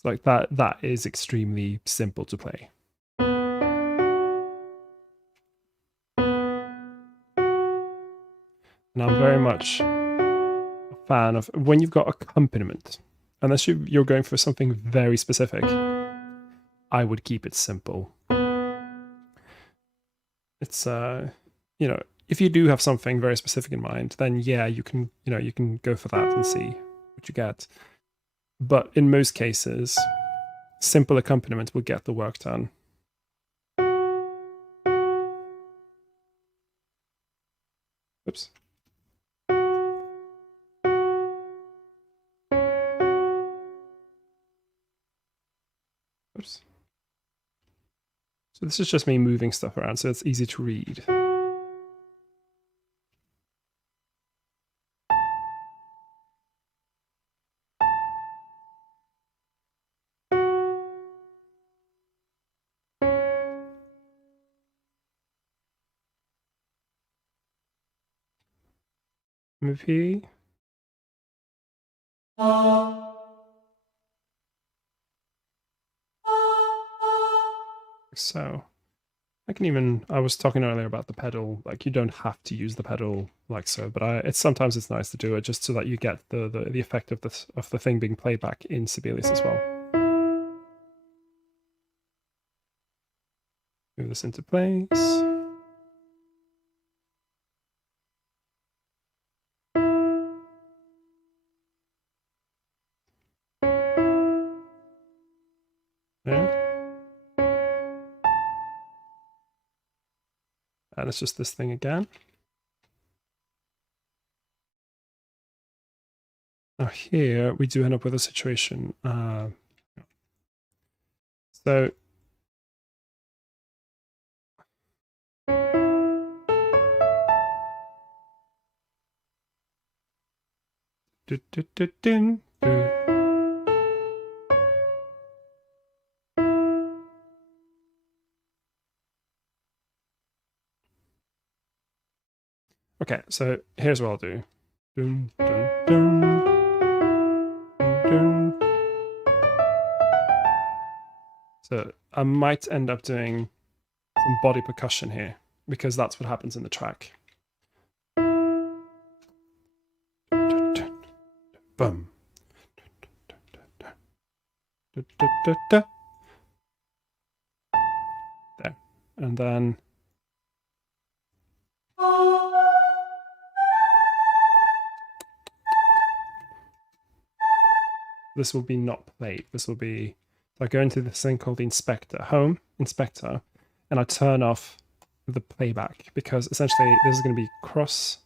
Like that is extremely simple to play. And I'm very much a fan of when you've got accompaniment, unless you're going for something very specific, I would keep it simple. It's you know, if you do have something very specific in mind, then yeah, you can go for that and see what you get. But in most cases, simple accompaniment will get the work done. Oops. Oops. So this is just me moving stuff around, so it's easy to read. Maybe. So I was talking earlier about the pedal, like you don't have to use the pedal like so, but sometimes it's nice to do it just so that you get the effect of the thing being played back in Sibelius as well. Move this into place. Yeah. And it's just this thing again. Now here we do end up with a situation. So Okay, so here's what I'll do. Dun, dun, dun, dun. So I might end up doing some body percussion here, because that's what happens in the track. Boom. There. And then this will be not played. This will be, I go into this thing called the inspector, home inspector, and I turn off the playback, because essentially this is going to be cross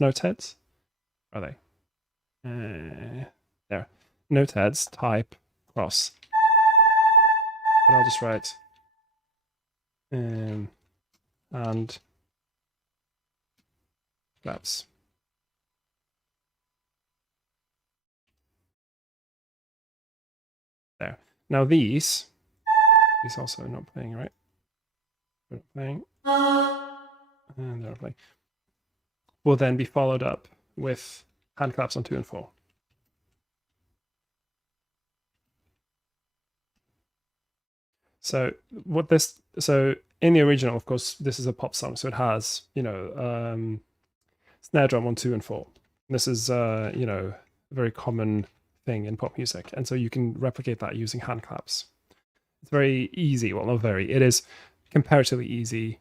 note heads. Are they? There. Note heads, type, cross. And I'll just write and claps. There. Now these also are not playing, right? They're not playing. And they're not playing. Will then be followed up with hand claps on 2 and 4. So in the original, of course, this is a pop song, so it has, snare drum on 2 and 4. This is, a very common thing in pop music, and so you can replicate that using hand claps. It's very easy. Well, not very. It is comparatively easy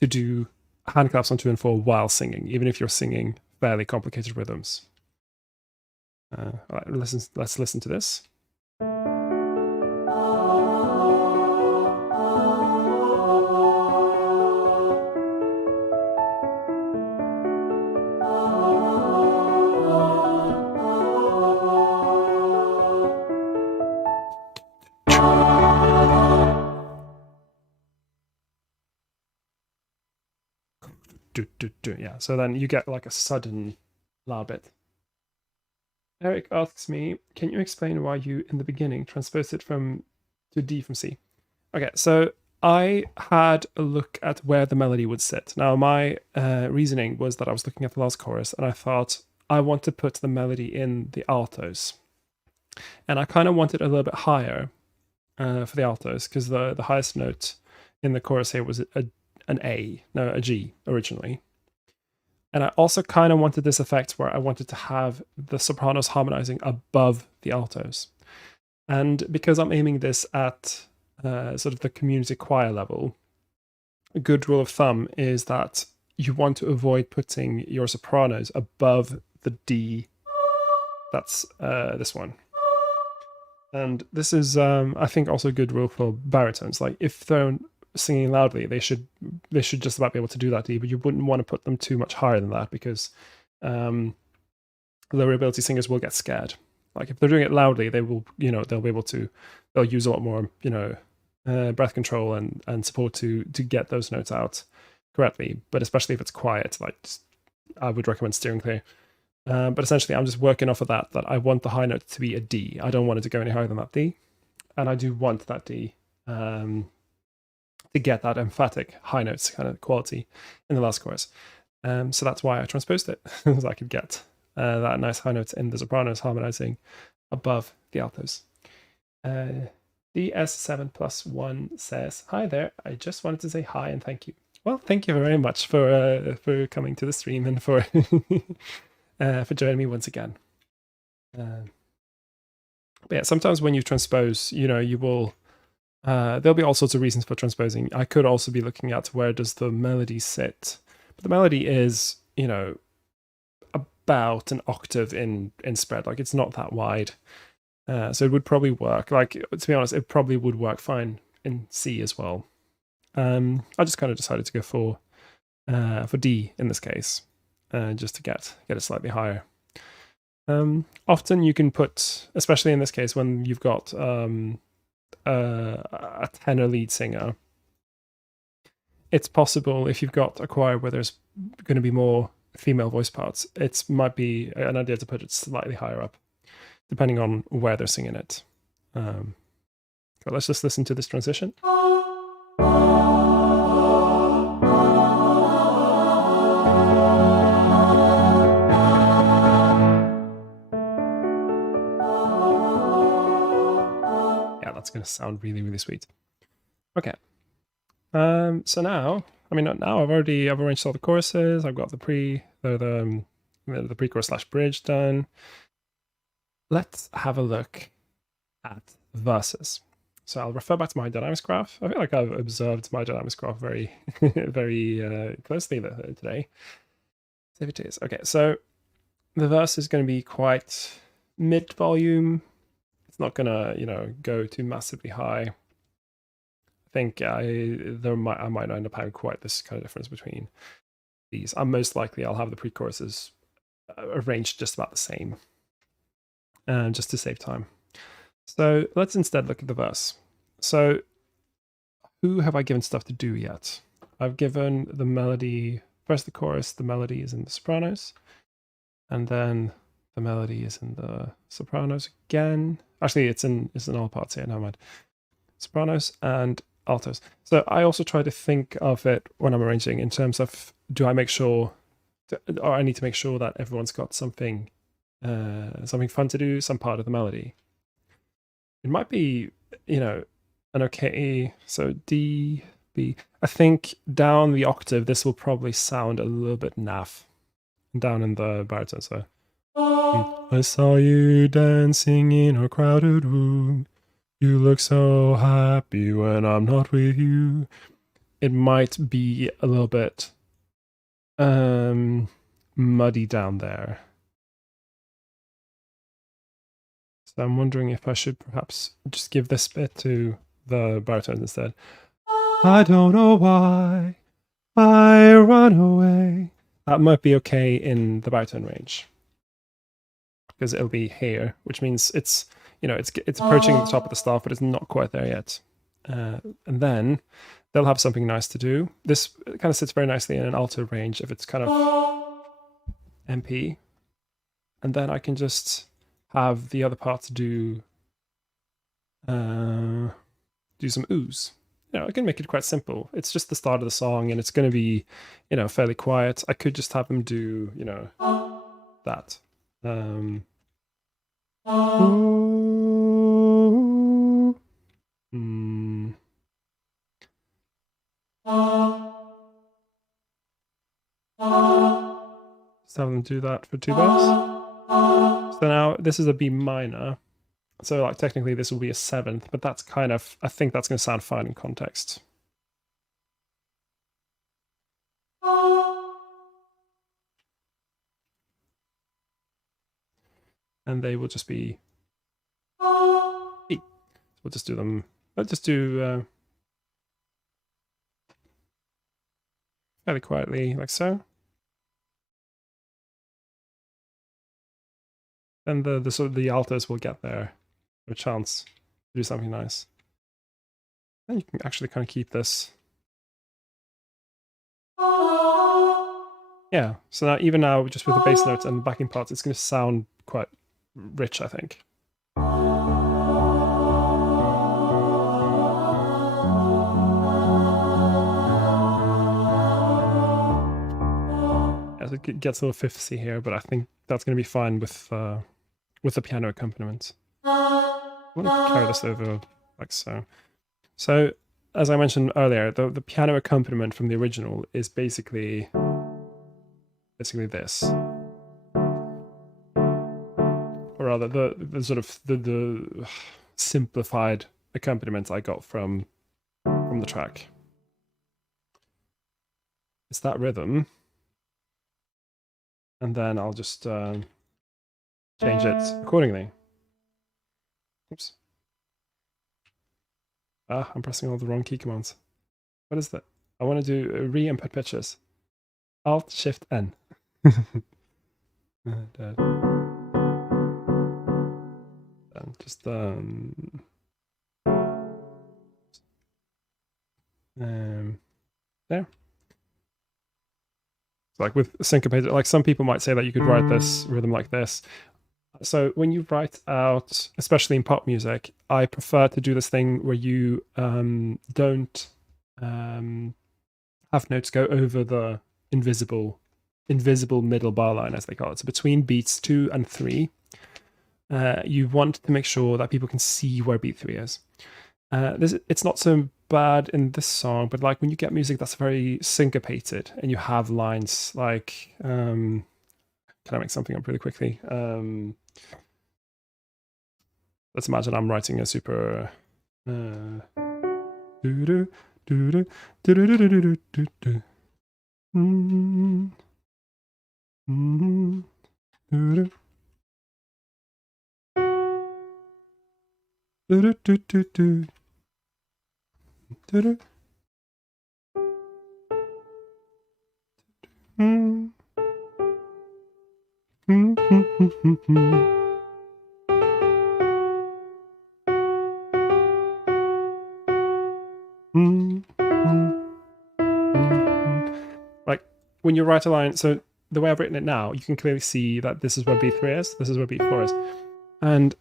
to do hand claps on 2 and 4 while singing, even if you're singing fairly complicated rhythms. All right, let's listen to this. Yeah, so then you get like a sudden loud bit. Eric asks me, can you explain why you, in the beginning, transposed it to D from C? Okay, so I had a look at where the melody would sit. Now, my reasoning was that I was looking at the last chorus, and I thought, I want to put the melody in the altos. And I kind of wanted a little bit higher for the altos, because the highest note in the chorus here was a G originally. And I also kind of wanted this effect where I wanted to have the sopranos harmonizing above the altos. And because I'm aiming this at sort of the community choir level, a good rule of thumb is that you want to avoid putting your sopranos above the D. That's this one. And this is, I think, also a good rule for baritones. Like, if they're singing loudly, they should just about be able to do that D, but you wouldn't want to put them too much higher than that, because lower ability singers will get scared. Like, if they're doing it loudly, they will, they'll use a lot more, breath control and support to get those notes out correctly. But especially if it's quiet, like, I would recommend steering clear. But essentially, I'm just working off of that I want the high note to be a D. I don't want it to go any higher than that D. And I do want that D to get that emphatic high notes kind of quality in the last chorus. So that's why I transposed it, so I could get that nice high note in the sopranos harmonizing above the altos. DS7+1 says, hi there, I just wanted to say hi and thank you. Well, thank you very much for coming to the stream and for for joining me once again. But yeah, sometimes when you transpose, you will there'll be all sorts of reasons for transposing. I could also be looking at where does the melody sit, but the melody is about an octave in spread. Like, it's not that wide, so it would probably work. Like, to be honest, it probably would work fine in C as well. I just kind of decided to go for D in this case, just to get it slightly higher. Often you can put, especially in this case, when you've got a tenor lead singer, it's possible, if you've got a choir where there's going to be more female voice parts, it might be an idea to put it slightly higher up, depending on where they're singing it. Let's just listen to this transition. that's going to sound really, really sweet. Okay. So now, now I've arranged all the choruses. I've got the pre-chorus / bridge done. Let's have a look at verses. So I'll refer back to my dynamics graph. I feel like I've observed my dynamics graph very, very closely today. So if it is. Okay, so the verse is going to be quite mid-volume. It's not going to, go too massively high. I think I might not end up having quite this kind of difference between these. Most likely I'll have the pre-choruses arranged just about the same, just to save time. So let's instead look at the verse. So who have I given stuff to do yet? I've given the melody, first the chorus, the melody is in the sopranos, and then the melody is in the sopranos again. Actually, it's in all parts here, never mind. Sopranos and altos. So I also try to think of it when I'm arranging in terms of, I need to make sure that everyone's got something fun to do, some part of the melody. It might be, an okay, so D, B. I think down the octave, this will probably sound a little bit naff. Down in the baritone, so. I saw you dancing in a crowded room. You look so happy when I'm not with you. It might be a little bit muddy down there. So I'm wondering if I should perhaps just give this bit to the baritone instead. I don't know why I run away. That might be okay in the baritone range, because it'll be here, which means it's approaching the top of the staff, but it's not quite there yet. And then they'll have something nice to do. This kind of sits very nicely in an alto range if it's kind of MP. And then I can just have the other parts do some oohs. I can make it quite simple. It's just the start of the song, and it's going to be, fairly quiet. I could just have them do, that. Just have them do that for 2 bars. So now this is a B minor. So technically this will be a 7th, but that's I think that's going to sound fine in context. And they will just be E. We'll just do them. Let's just do fairly quietly, like so. Then the altos will get a chance to do something nice. And you can actually kind of keep this. Yeah, so now even now, just with the bass notes and the backing parts, it's going to sound quite rich, I think. As it gets a little fifthsy here, but I think that's going to be fine with the piano accompaniment. I want to carry this over like so. So, as I mentioned earlier, the piano accompaniment from the original is basically this. Or rather, the sort of the simplified accompaniment I got from the track. It's that rhythm. And then I'll just change it accordingly. Oops. I'm pressing all the wrong key commands. What is that? I want to do re-input pitches. Alt-Shift-N. And just there. Like with syncopated, like some people might say that you could write this rhythm like this. So when you write out, especially in pop music, I prefer to do this thing where you don't have notes go over the invisible middle bar line, as they call it. So between beats 2 and 3, you want to make sure that people can see where beat 3 is. It's not so bad in this song, but like when you get music that's very syncopated and you have lines like, can I make something up really quickly? Let's imagine I'm writing a super. Like when you write a line, so the way I've written it now, you can clearly see that this is where beat 3 is, this is where beat 4 is. And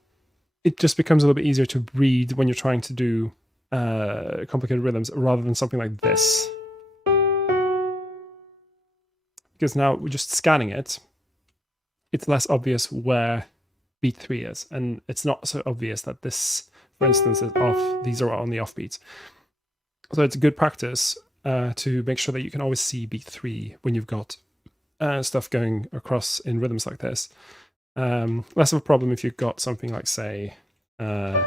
it just becomes a little bit easier to read when you're trying to do complicated rhythms rather than something like this. Because now we're just scanning it, it's less obvious where beat 3 is. And it's not so obvious that this, for instance, is off. These are only off beats. So it's a good practice to make sure that you can always see beat 3 when you've got stuff going across in rhythms like this. Less of a problem if you've got something like, say, that.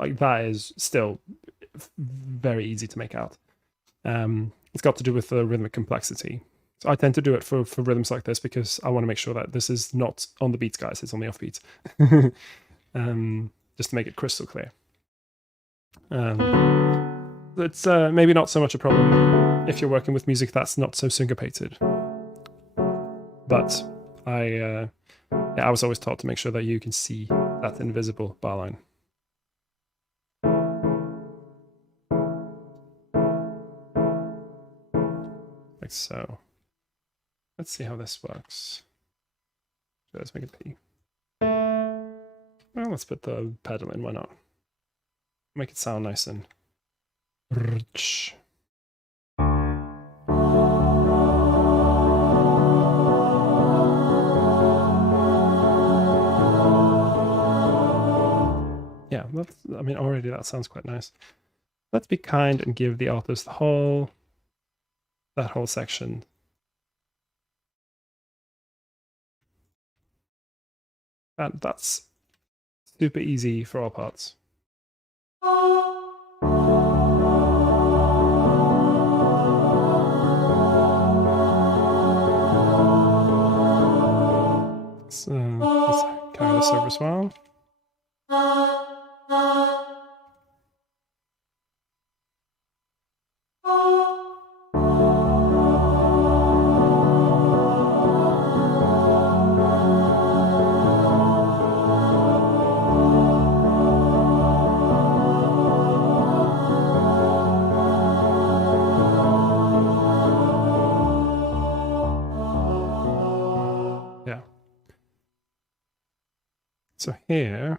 Like that is still very easy to make out. It's got to do with the rhythmic complexity. So I tend to do it for rhythms like this because I want to make sure that this is not on the beats, guys. It's on the off beats. Just to make it crystal clear. It's maybe not so much a problem if you're working with music that's not so syncopated. But I was always taught to make sure that you can see that invisible bar line. Like so. Let's see how this works. Let's make it P. Well, let's put the pedal in, why not? Make it sound nice and rich. Yeah, I mean, already that sounds quite nice. Let's be kind and give the authors that whole section. That's super easy for all parts. So let's carry this over as well. Yeah. So here.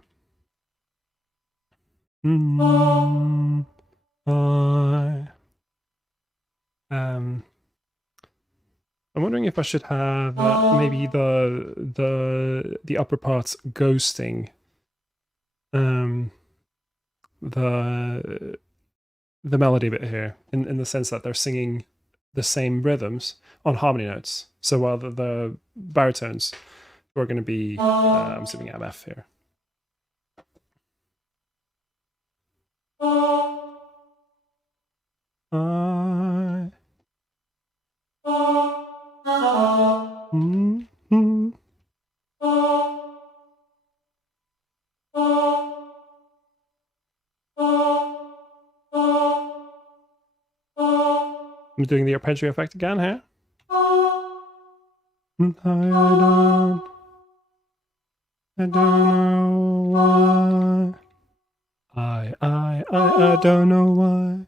I'm wondering if I should have maybe the upper parts ghosting the melody bit here in the sense that they're singing the same rhythms on harmony notes. So while the baritones are going to be I'm zooming out F here. I'm doing the arpeggio effect again here. I don't know why. I don't know why.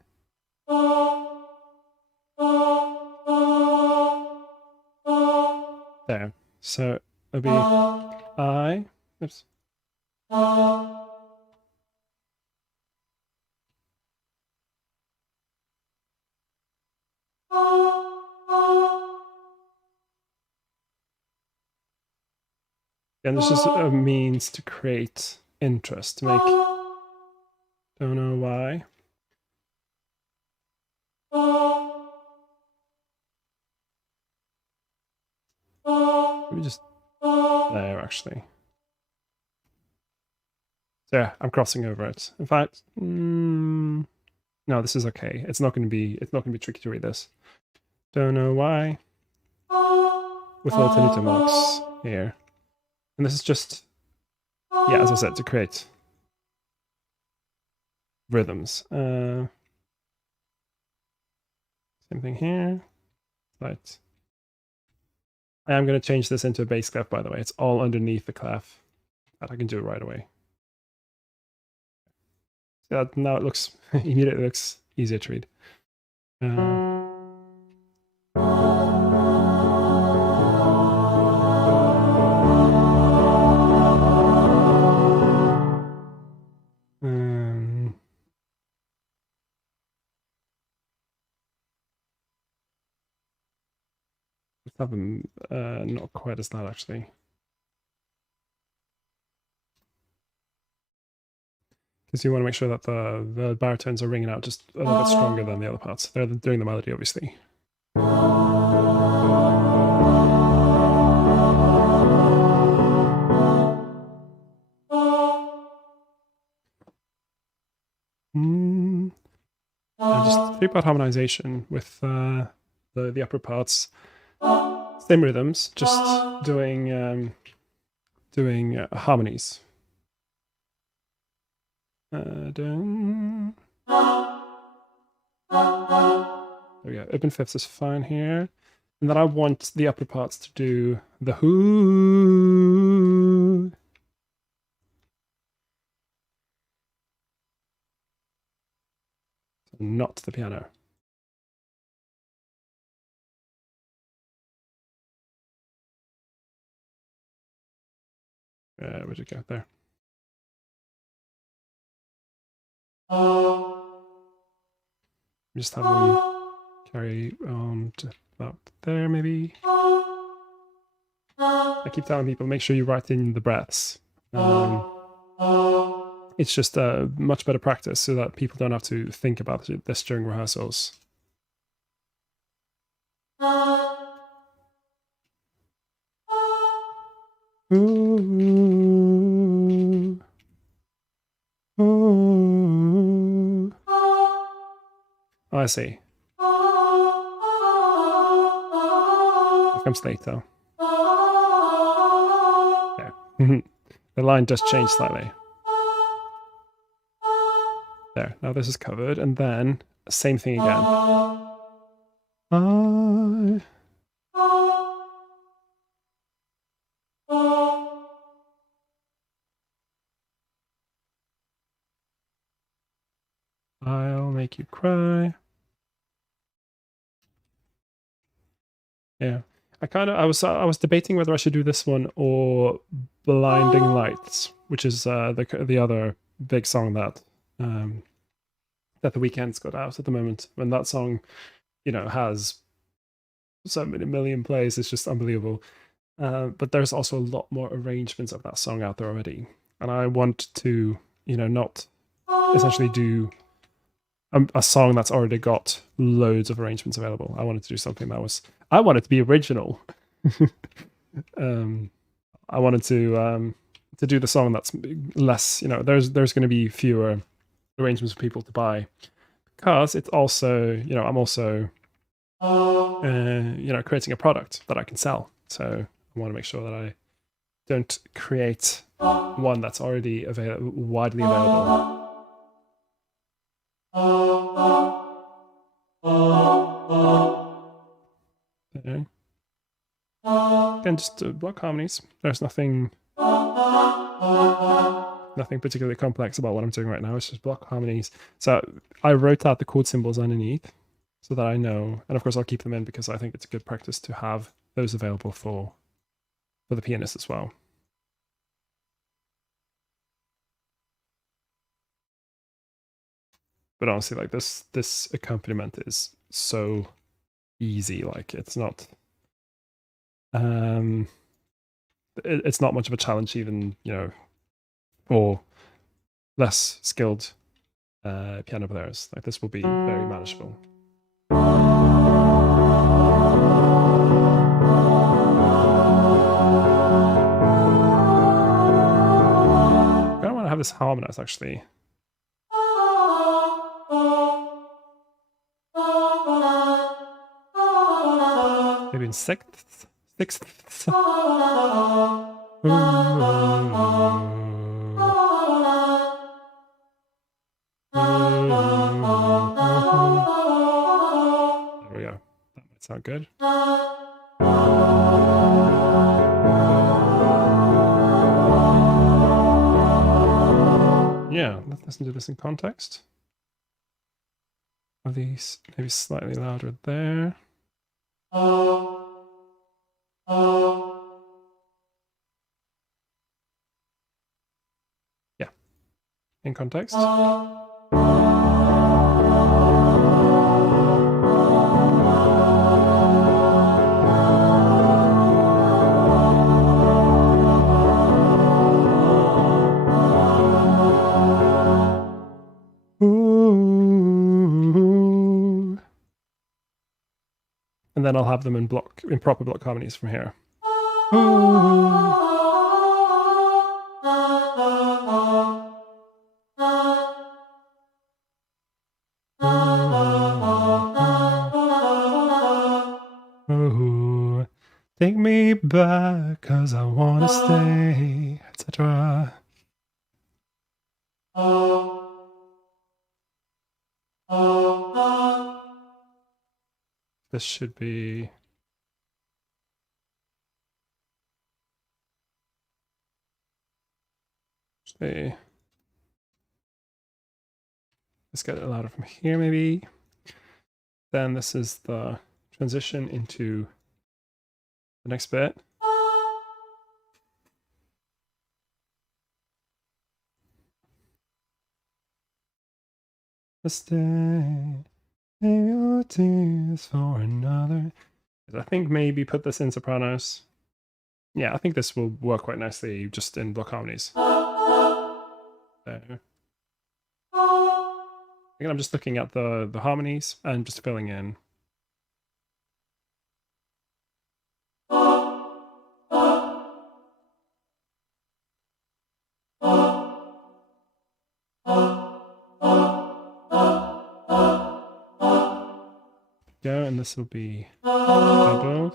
There. So it'll be I. Oops. And this is a means to create interest, to make, don't know why. Maybe just there, actually. So yeah, I'm crossing over it. In fact, no, this is okay. It's not going to be tricky to read this. Don't know why. With little tenuto marks here. And this is just, yeah, as I said, to create rhythms. Same thing here. Right. I am going to change this into a bass clef, by the way. It's all underneath the clef. That I can do it right away. So now it looks, immediately looks easier to read. Let's have them not quite as loud, actually. Because you want to make sure that the baritones are ringing out just a little bit stronger than the other parts. They're doing the melody, obviously. And just 3-part harmonization with the upper parts. Same rhythms, just doing harmonies. There we go. Open fifths is fine here. And then I want the upper parts to do the whoo. Not the piano. Where'd it go? There. Just have them carry on to about there, maybe. I keep telling people, make sure you write in the breaths. It's just a much better practice so that people don't have to think about this during rehearsals. Ooh. Ooh. Oh, I see. It comes later. There. The line just changed slightly. There. Now this is covered, and then same thing again. I'll make you cry. Yeah. I was debating whether I should do this one or Blinding Lights, which is the other big song that the Weeknd's got out at the moment. When that song, has so many million plays, it's just unbelievable. But there's also a lot more arrangements of that song out there already, and I want to, not essentially do a song that's already got loads of arrangements available. I wanted to do something I wanted to be original. I wanted to do the song that's less, there's going to be fewer arrangements for people to buy, because it's also, I'm also, creating a product that I can sell. So I want to make sure that I don't create one that's already widely available. There. Again, just block harmonies. There's nothing particularly complex about what I'm doing right now. It's just block harmonies. So I wrote out the chord symbols underneath so that I know, and of course I'll keep them in because I think it's a good practice to have those available for the pianist as well. But honestly, like this accompaniment is so easy. Like, it's not it's not much of a challenge even, you know, for less skilled piano players. Like this will be very manageable. I kind of want to have this harmonized actually. Maybe in sixths. There we go. That might sound good. Yeah, let's listen to this in context. Are these maybe slightly louder there? Yeah, in context. Ooh. And then I'll have them in proper block harmonies from here. Ooh. Ooh. Take me back, 'cause I wanna stay, etc. This should be... Let's get it louder from here, maybe. Then this is the transition into the next bit. Stay your tears for another. I think maybe put this in sopranos. Yeah, I think this will work quite nicely just in block harmonies. There. Again, I'm just looking at the harmonies and just filling in. Go, and this will be doubled.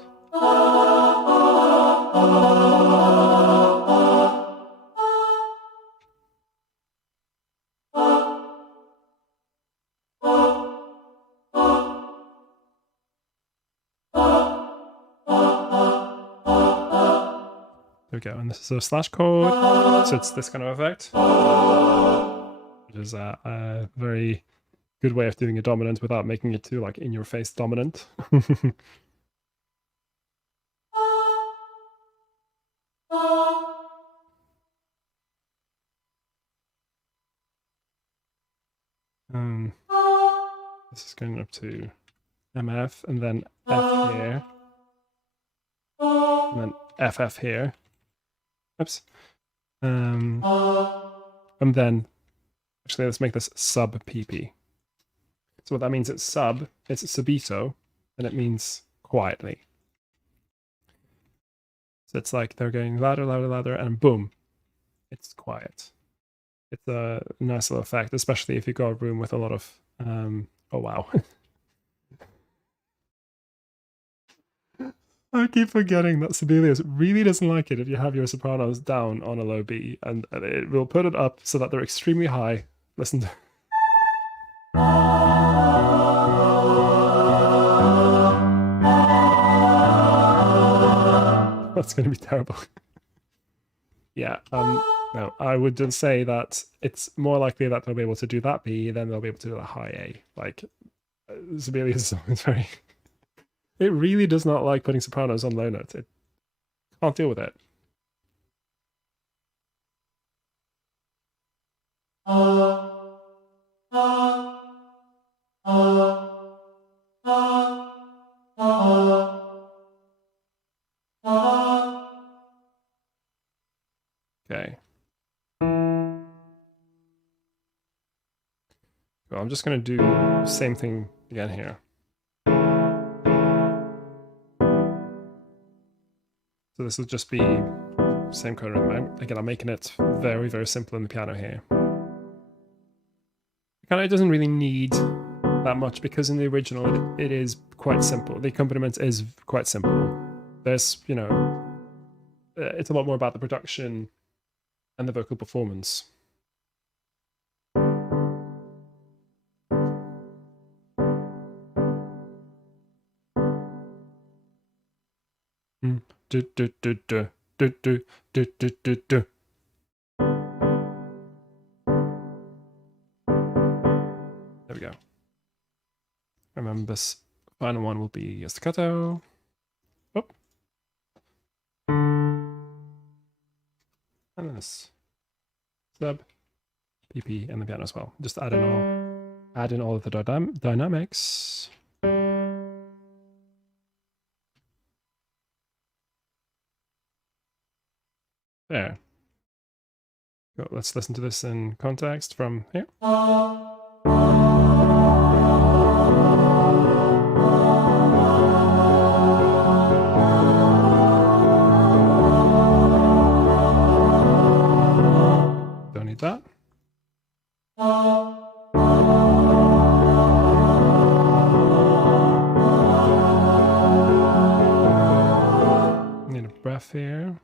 There we go, and this is a slash chord, so it's this kind of effect, which is a very good way of doing a dominant without making it too like in-your-face dominant. This is going up to MF, and then F here, and then FF here. Oops. And then, actually, let's make this sub PP. So what that means, it's subito, and it means quietly. So it's like they're going louder, louder, louder, and boom, it's quiet. It's a nice little effect, especially if you got a room with a lot of, oh wow. I keep forgetting that Sibelius really doesn't like it if you have your sopranos down on a low B, and it will put it up so that they're extremely high. Listen to... That's going to be terrible. Yeah, no, I would just say that it's more likely that they'll be able to do that B, then they'll be able to do a high A. Like, Sibelius is very... It really does not like putting sopranos on low notes. It can't deal with it. Well, I'm just going to do the same thing again here. So this will just be same chord rhythm. Again, I'm making it very, very simple in the piano here. Kind of doesn't really need that much because in the original it is quite simple. The accompaniment is quite simple. There's, you know, it's a lot more about the production and the vocal performance. Do, do, do, do, do, do, do, do, do, do. There we go. Remember, this final one will be a staccato. Oh. And this sub, PP, and the piano as well. Just add in all of the dynamics. There. Go, let's listen to this in context from here. Don't need that. Need a breath here.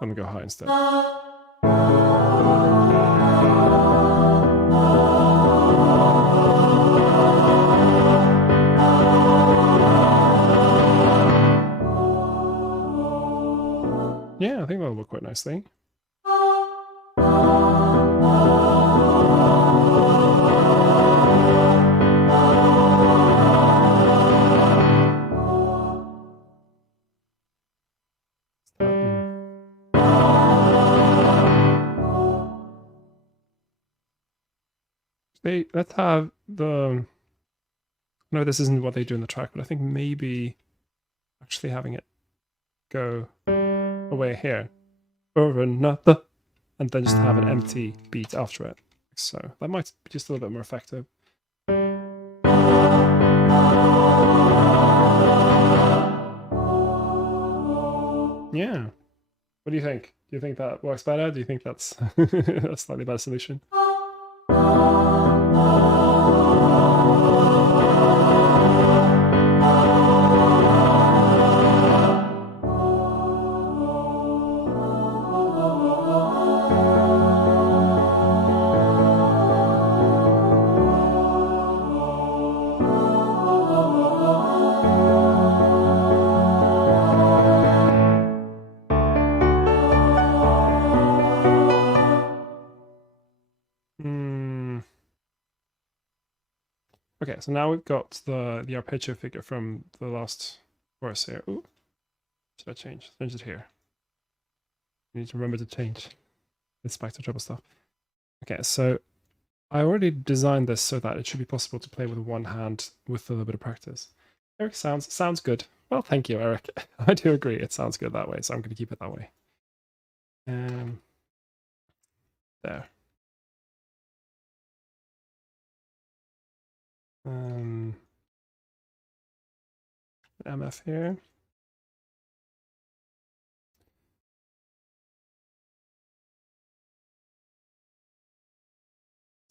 Let me go high instead. Yeah, I think that'll work quite nicely. Let's have the... No, this isn't what they do in the track, but I think maybe actually having it go away here. Over another. And then just have an empty beat after it. So that might be just a little bit more effective. Yeah. What do you think? Do you think that works better? Do you think that's a slightly better solution? Okay, so now we've got the arpeggio figure from the last chorus here. Ooh, should I change? Change it here. You need to remember to change. It's back to treble stuff. Okay, so I already designed this so that it should be possible to play with one hand with a little bit of practice. Eric sounds good. Well, thank you, Eric. I do agree. It sounds good that way, so I'm going to keep it that way. There. MF here.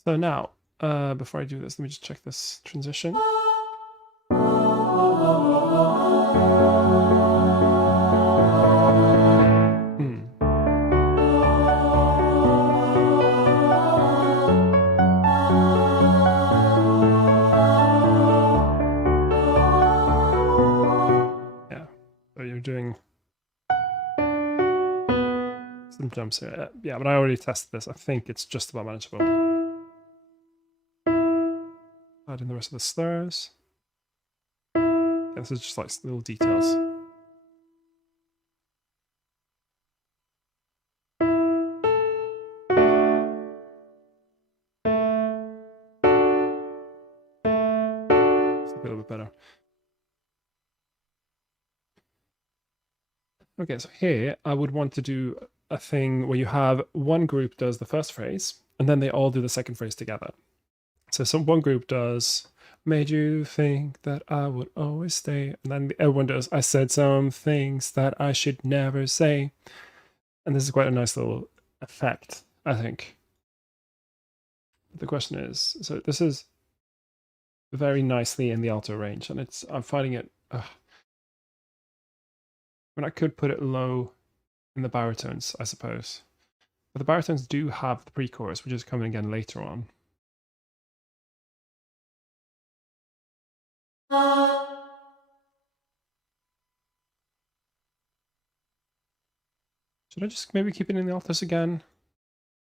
So now, before I do this, let me just check this transition. Yeah, so you're doing some jumps here. Yeah, but I already tested this. I think it's just about manageable. Add in the rest of the slurs. Yeah, this is just like little details. a little bit better. Okay, so here I would want to do a thing where you have one group does the first phrase, and then they all do the second phrase together. So one group does, made you think that I would always stay, and then everyone does, I said some things that I should never say. And this is quite a nice little effect, I think. The question is, so this is very nicely in the alto range, and I'm finding it, when I could put it low in the baritones, I suppose. But the baritones do have the pre-chorus, which is coming again later on. Should I just maybe keep it in the altos again?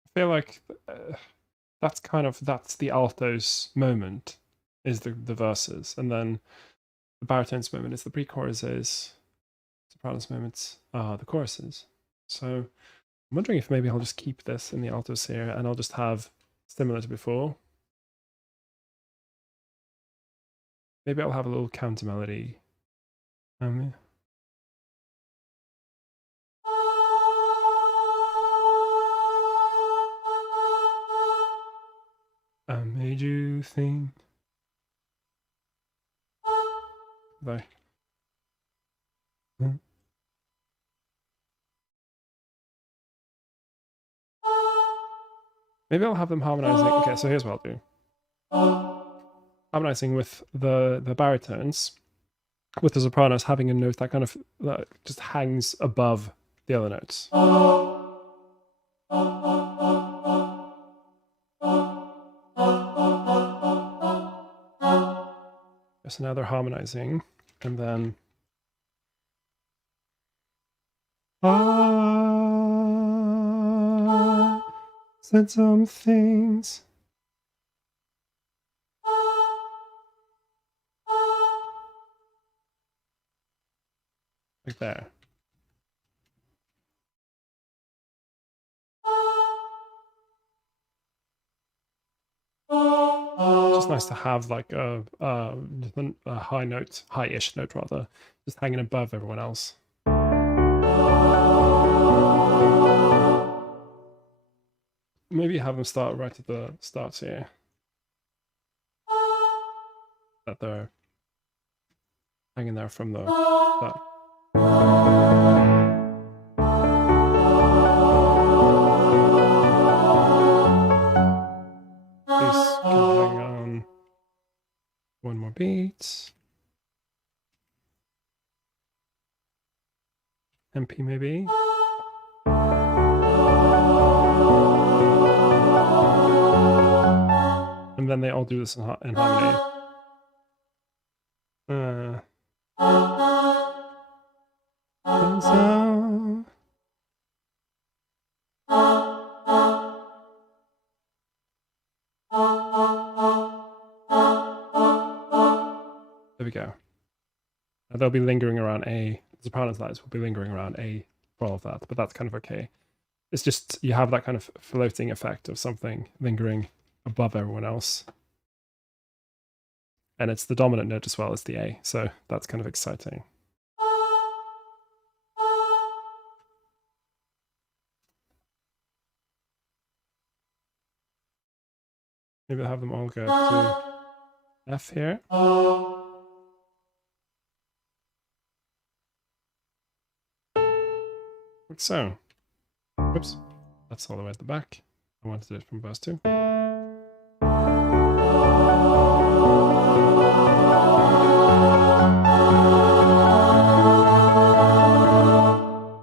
I feel like that's the altos moment, is the verses, and then the baritones moment is the pre-choruses, sopranos moments are the choruses. So I'm wondering if maybe I'll just keep this in the altos here, and I'll just have similar to before. Maybe I'll have a little counter melody. I made you think. Bye. Maybe I'll have them harmonizing. Okay, so here's what I'll do. Harmonizing with the baritones, with the sopranos having a note that kind of just hangs above the other notes. So now they're harmonizing, and then I said some things. Like there. It's just nice to have like a high note, high-ish note rather, just hanging above everyone else. Maybe have them start right at the start here. That they're hanging there from the start. Please can hang on one more beat. MP maybe. And then they all do this in harmony. So... There we go. They'll be lingering around A. The soprano slides will be lingering around A for all of that, but that's kind of okay. It's just you have that kind of floating effect of something lingering above everyone else. And it's the dominant note as well as the A, so that's kind of exciting. Maybe I'll have them all go to F here. Like so. Whoops. That's all the way at the back. I wanted to do it from verse 2.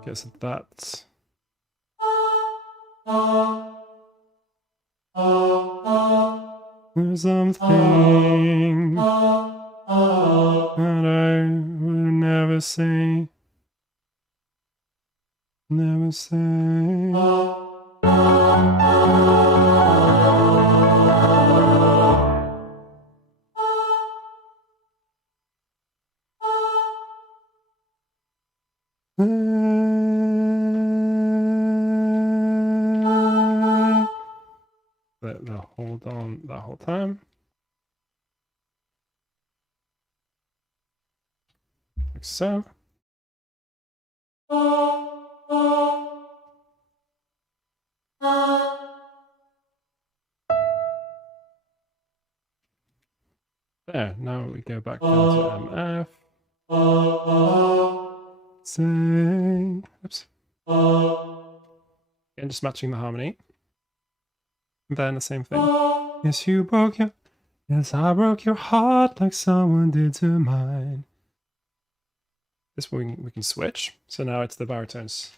Okay, so that's... There's something that I will never say. Never say. They'll hold on that whole time. like so. There, now we go back down to MF. Sing. Oops. Again, just matching the harmony. And then the same thing. Yes, you broke your... Yes, I broke your heart like someone did to mine. This one we can switch. So now it's the baritones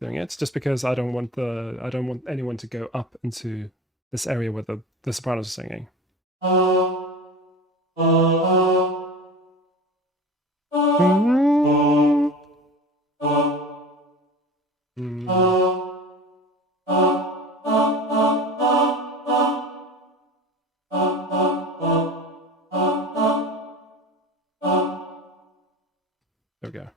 doing it, just because I don't want anyone to go up into this area where the sopranos are singing. There we go.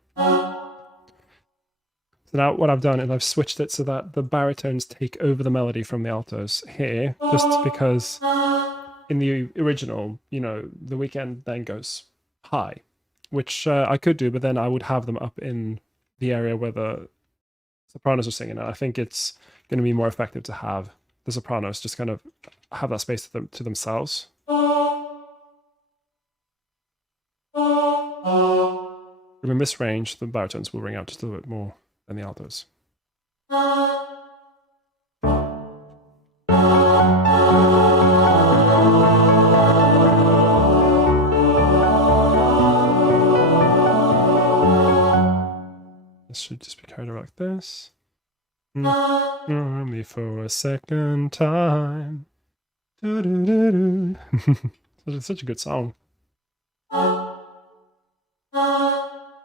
So now what I've done is I've switched it so that the baritones take over the melody from the altos here, just because in the original, you know, the Weeknd then goes high, which I could do, but then I would have them up in the area where the sopranos are singing. And I think it's going to be more effective to have the sopranos just kind of have that space to themselves. In this range, the baritones will ring out just a little bit more than the altos. This should just be carried over like this. Me for a second time. It's such a good song.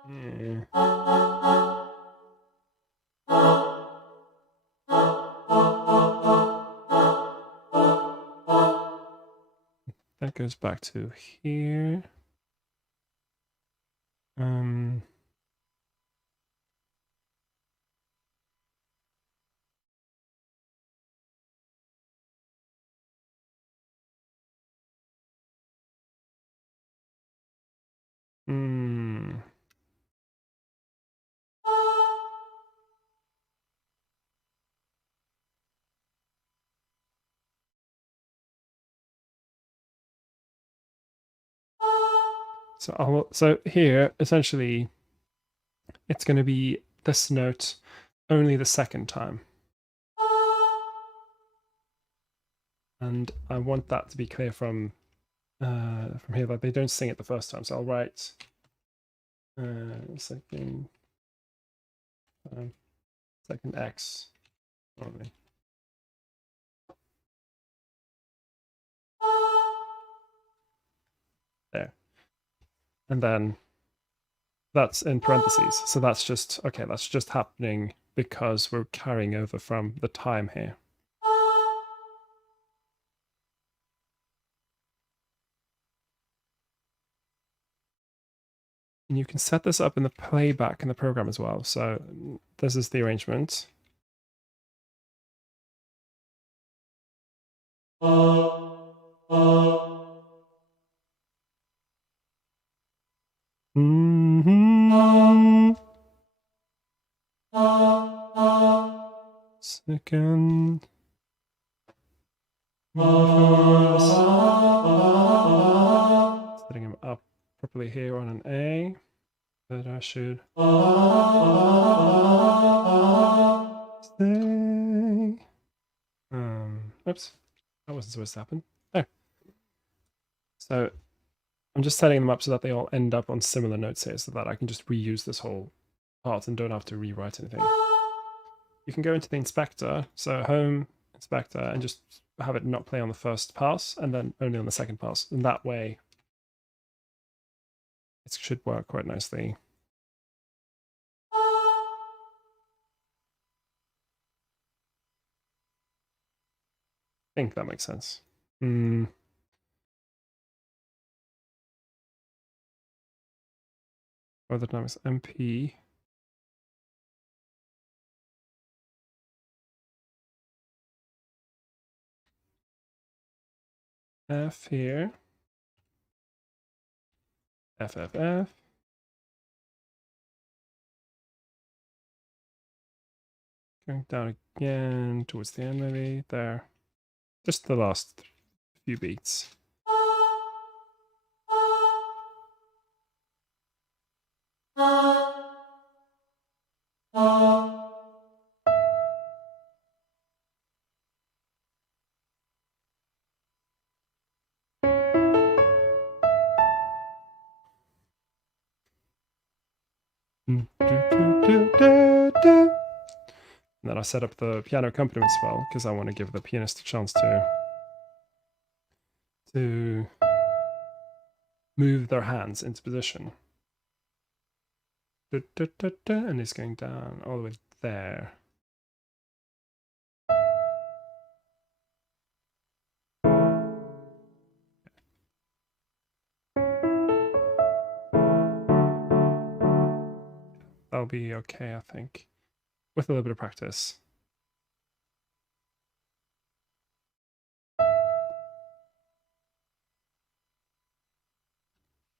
Yeah. That goes back to here. So here, essentially, it's going to be this note only the second time. And I want that to be clear from here, that they don't sing it the first time. So I'll write second X only. There. And then that's in parentheses. So that's just, okay, that's just happening because we're carrying over from the time here. And you can set this up in the playback in the program as well. So this is the arrangement. Second. Setting him up properly here on an A. That I should stay. Oops, that wasn't supposed to happen. There. So I'm just setting them up so that they all end up on similar notes here, so that I can just reuse this whole part and don't have to rewrite anything. You can go into the inspector, so home, inspector, and just have it not play on the first pass and then only on the second pass. And that way, it should work quite nicely. I think that makes sense. Other dynamics MP. F here. F, F, F. Going down again towards the end, maybe there. Just the last few beats. And then I set up the piano accompaniment as well, because I want to give the pianist a chance to move their hands into position. And it's going down all the way there. That'll be okay, I think, with a little bit of practice.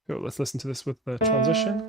Cool, let's listen to this with the transition.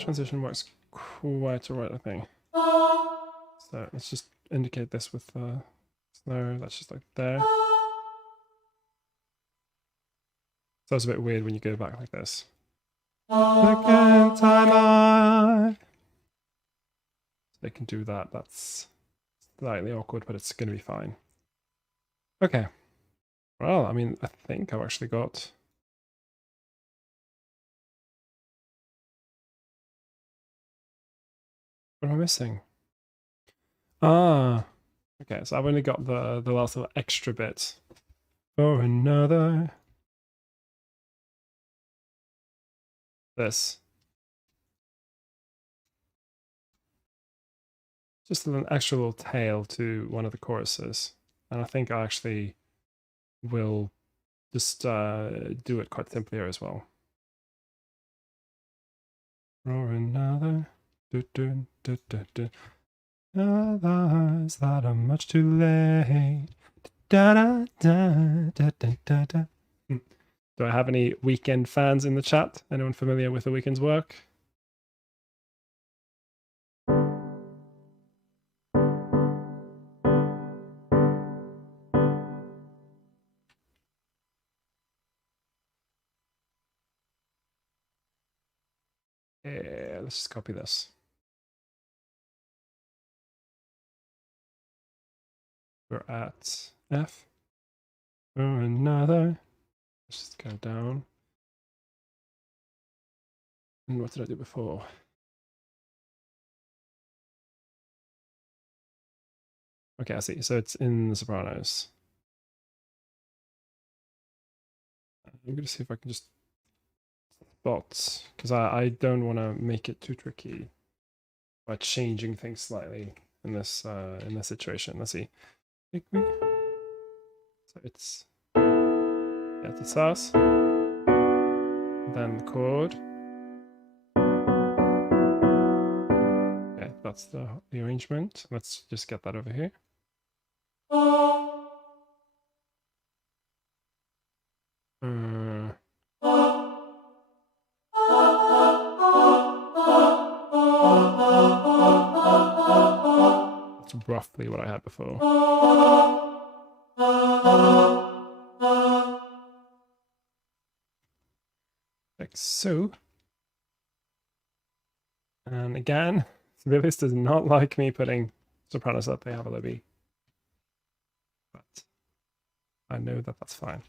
Transition works quite alright, I think. So let's just indicate this with the snare. That's just like there. So it's a bit weird when you go back like this. Second time I. So they can do that. That's slightly awkward, but it's going to be fine. Okay. Well, I mean, I think I've actually got. What am I missing? Ah, okay. So I've only got the last little extra bit. For another. This. Just an extra little tail to one of the choruses, and I think I actually will just do it quite simply here as well. Or another. Others that are much too late. Do I have any Weeknd fans in the chat? Anyone familiar with the Weeknd's work? Yeah, let's just copy this. We're at F. Or another. Let's just go down. And what did I do before? Okay, I see. So it's in the sopranos. I'm going to see if I can just spot, because I don't want to make it too tricky by changing things slightly in this situation. Let's see. So it's the sus, then the chord. Okay, that's the arrangement. Let's just get that over here. That's roughly what I had before. Like so. And again, Sibelius does not like me putting sopranos up. They have a libby. But I know that that's fine.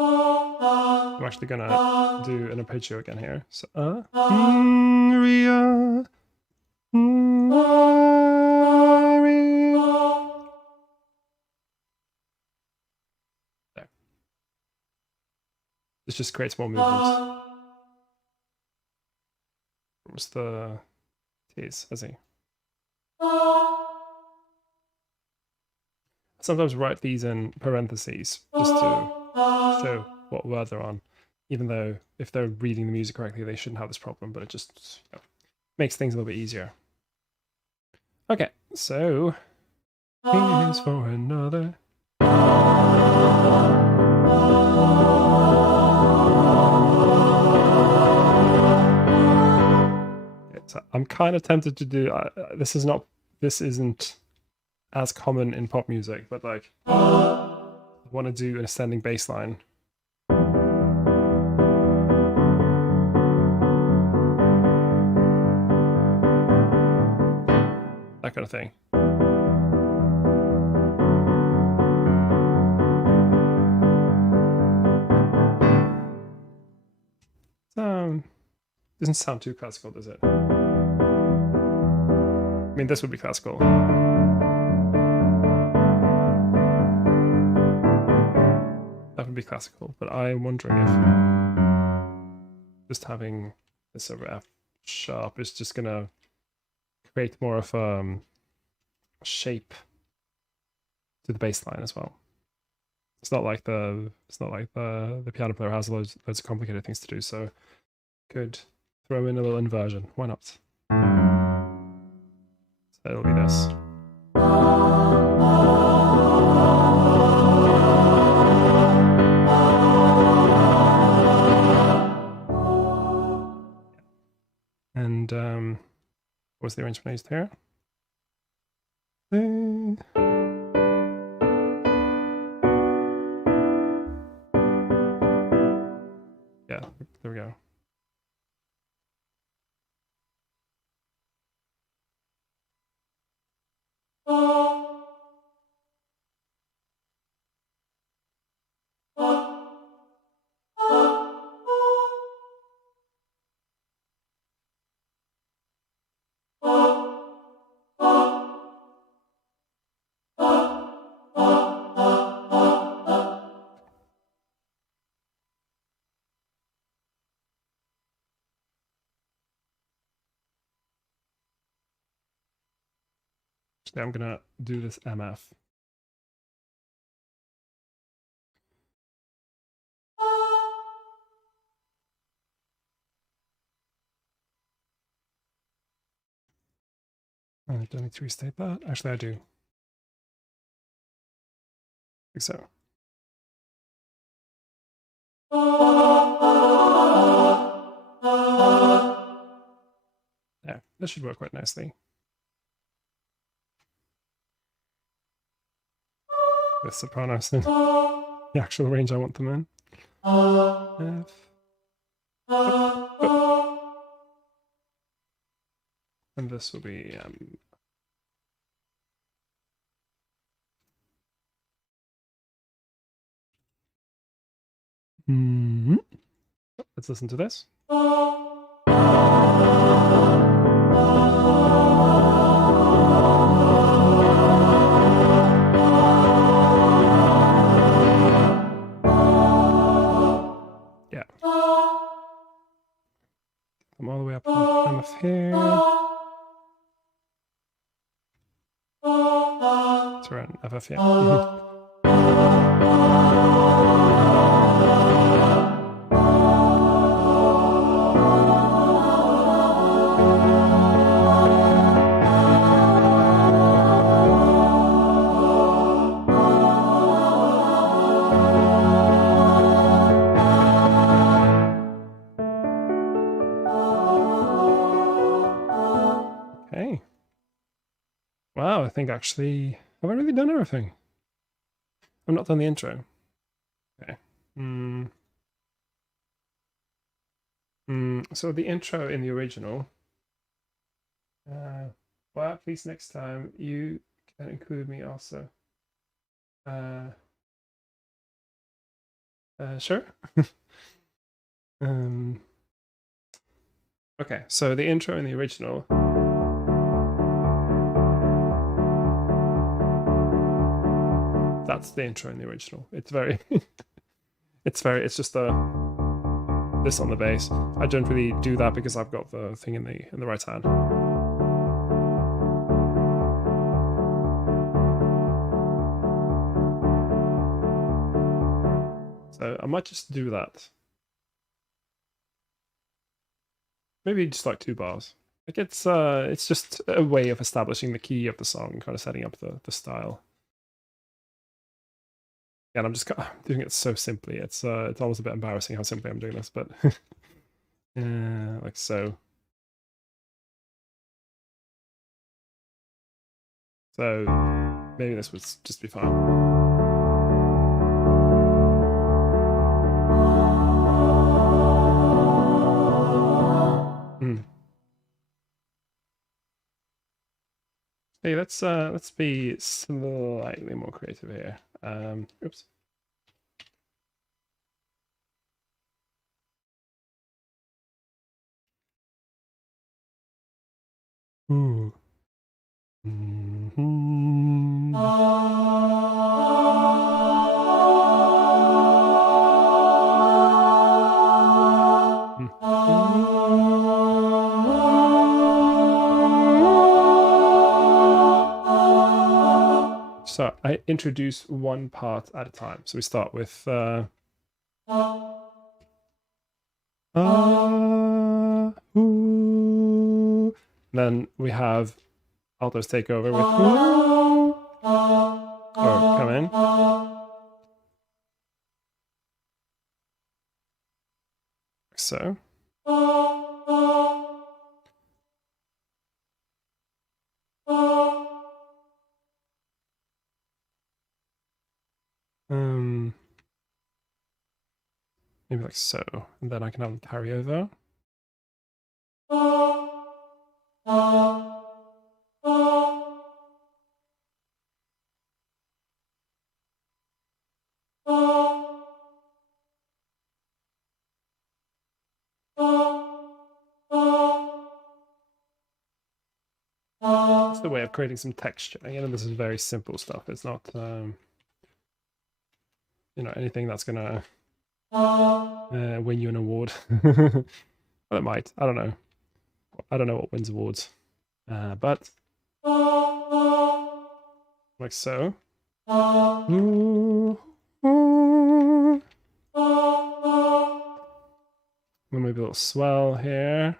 I'm actually gonna do an arpeggio again here. So Ria, there. This just creates more movement. What's the T's? I see. Sometimes write these in parentheses just to show what word they're on, even though if they're reading the music correctly, they shouldn't have this problem, but it just makes things a little bit easier. Okay, so here's for another. So I'm kind of tempted to do this isn't as common in pop music, but like I want to do an ascending bass line. That kind of thing. Doesn't sound too classical, does it? I mean, this would be classical. That would be classical, but I'm wondering if just having this over F sharp is just gonna create more of a shape to the bass line as well. It's not like the piano player has loads of complicated things to do, so could throw in a little inversion. Why not? So it'll be this. And what was the arrangement I used here? Yeah, there we go. Actually, I'm gonna do this MF. I don't need to restate that. Actually, I do. I think so. Yeah, this should work quite nicely. With sopranos in the actual range I want them in. F. And this will be let's listen to this. Yeah. Come all the way up to MF here. It's around FF, yeah. Okay. Wow, I think actually, have I really done everything? I've not done the intro. Okay. So the intro in the original. Well, please next time you can include me also. Sure. Okay, so the intro in the original. That's the intro in the original. It's very, it's just a. this on the bass. I don't really do that because I've got the thing in the right hand. So I might just do that. Maybe just like 2 bars. Like it's just a way of establishing the key of the song, kind of setting up the style. And I'm just doing it so simply. It's almost a bit embarrassing how simply I'm doing this, but like so. So maybe this would just be fine. Hey, let's be slightly more creative here. Oops. Ooh. Mm-hmm. So I introduce one part at a time. So we start with ooh. Then we have altos take over with ooh. Or come in. So. Maybe like so, and then I can have them carry over. It's the way of creating some texture. Again, this is very simple stuff. It's not, you know, anything that's gonna win you an award. Well, it might. I don't know. I don't know what wins awards, but like so. Maybe a little swell here.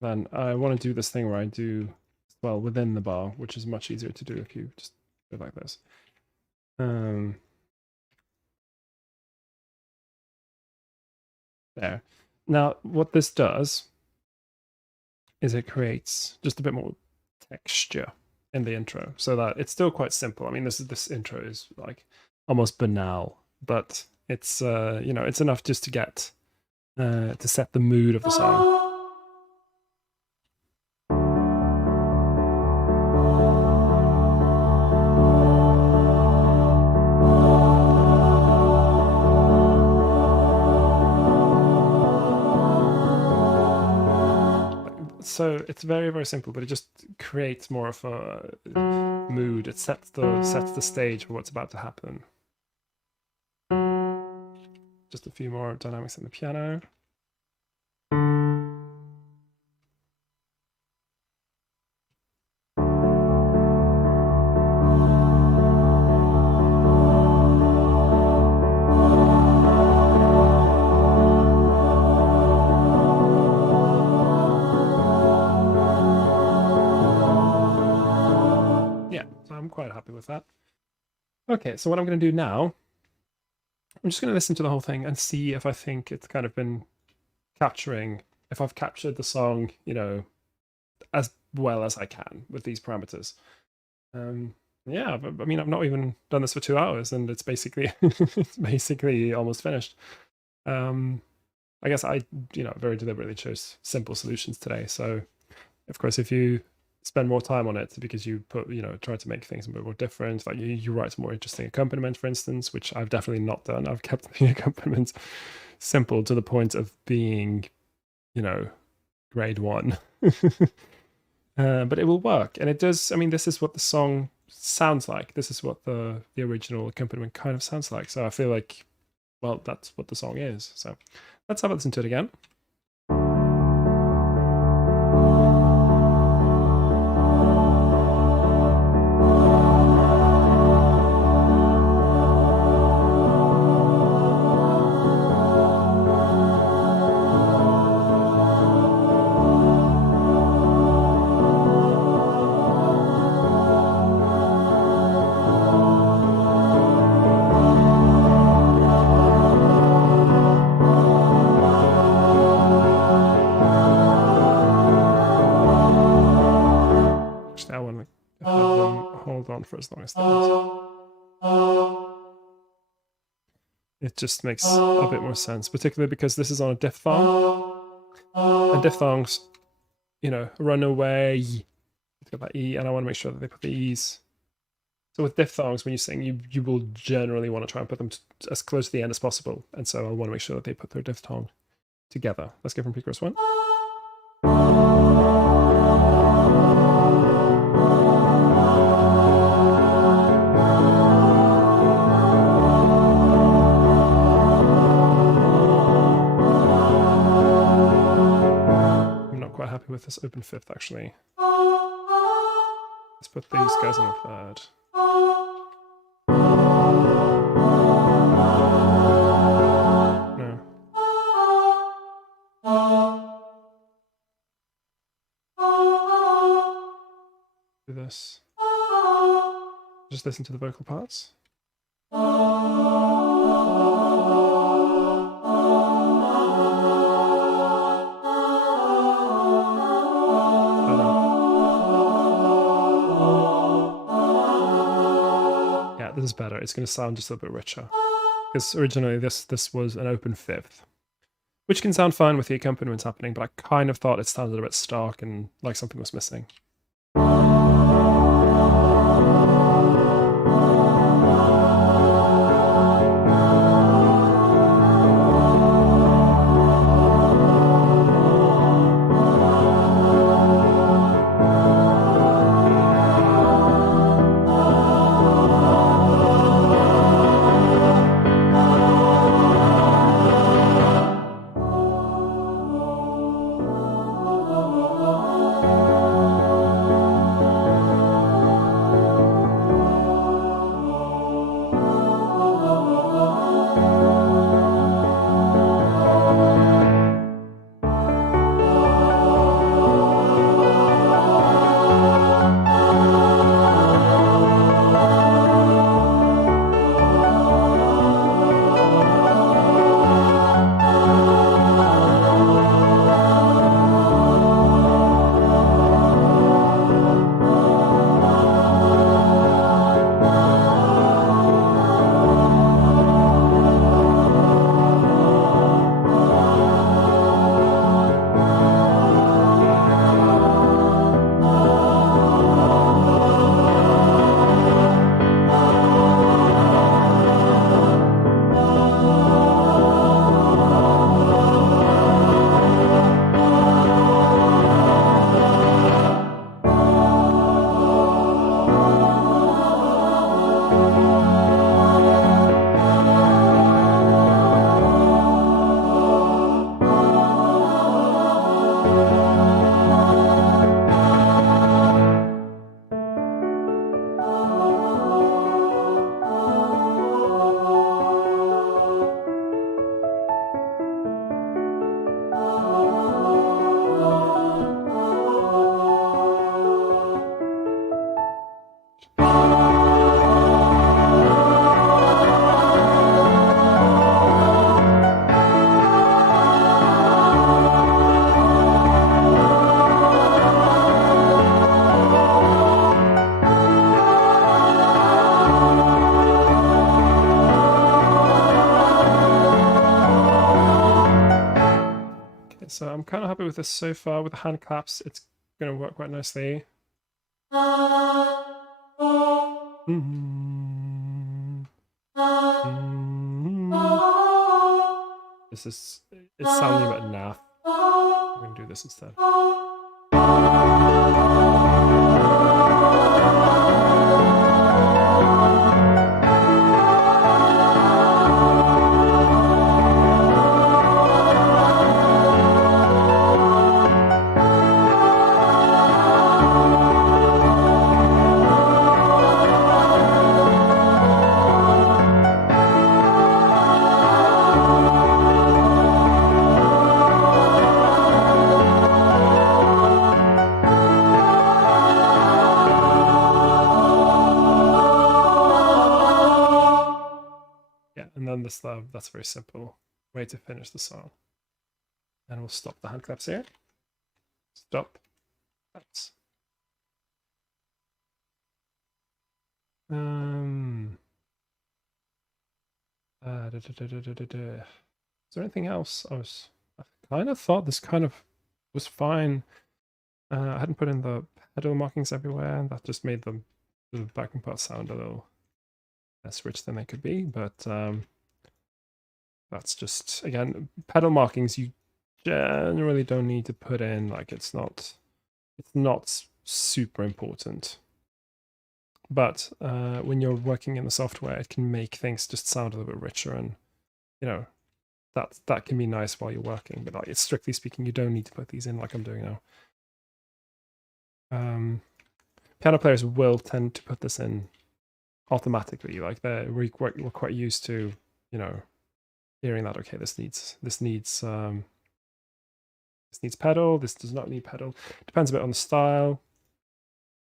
Then I want to do this thing where I do swell within the bar, which is much easier to do if you just do it like this. There. Now, what this does is it creates just a bit more texture in the intro, so that it's still quite simple. I mean, this intro is like almost banal, but it's you know, it's enough just to get to set the mood of the song. So it's very, very simple, but it just creates more of a mood. It sets the stage for what's about to happen. Just a few more dynamics in the piano. I'm quite happy with that. Okay, so what I'm going to do now, I'm just going to listen to the whole thing and see if I think it's kind of been capturing, if I've captured the song, you know, as well as I can with these parameters. Yeah, I mean, I've not even done this for 2 hours, and it's basically it's basically almost finished. I guess I, you know, very deliberately chose simple solutions today. So, of course, if you spend more time on it because you put, you know, try to make things a bit more different, like you write more interesting accompaniment, for instance, which I've definitely not done. I've kept the accompaniment simple to the point of being, you know, grade 1. But it will work, and it does. I mean, this is what the song sounds like. This is what the original accompaniment kind of sounds like. So I feel like, well, that's what the song is. So let's have a listen to it again. I want to have them hold on for as long as that. It just makes a bit more sense, particularly because this is on a diphthong. And diphthongs, you know, run away. It's got that E, and I want to make sure that they put the E's. So with diphthongs, when you sing, you will generally want to try and put them as close to the end as possible. And so I want to make sure that they put their diphthong together. Let's go from Prechorus 1. Happy with this open fifth, actually. Let's put these guys on the third. No. Do this. Just listen to the vocal parts. This is better. It's going to sound just a little bit richer. Because originally this was an open fifth, which can sound fine with the accompaniment happening, but I kind of thought it sounded a bit stark and like something was missing. So I'm kind of happy with this so far. With the hand claps, it's going to work quite nicely. This is, it's sounding a bit naff. I'm going to do this instead. on this love, that's a very simple way to finish the song. And we'll stop the hand claps here. Stop. Claps. Is there anything else? I kind of thought this kind of was fine. I hadn't put in the pedal markings everywhere, and that just made the backing parts sound a little less rich than they could be. But that's just, again, pedal markings you generally don't need to put in. Like it's not super important. But when you're working in the software, it can make things just sound a little bit richer, and you know that can be nice while you're working. But like, it's strictly speaking, you don't need to put these in like I'm doing now. Piano players will tend to put this in automatically, like we're quite used to, you know, hearing that. Okay, this needs pedal. This does not need pedal. Depends a bit on the style.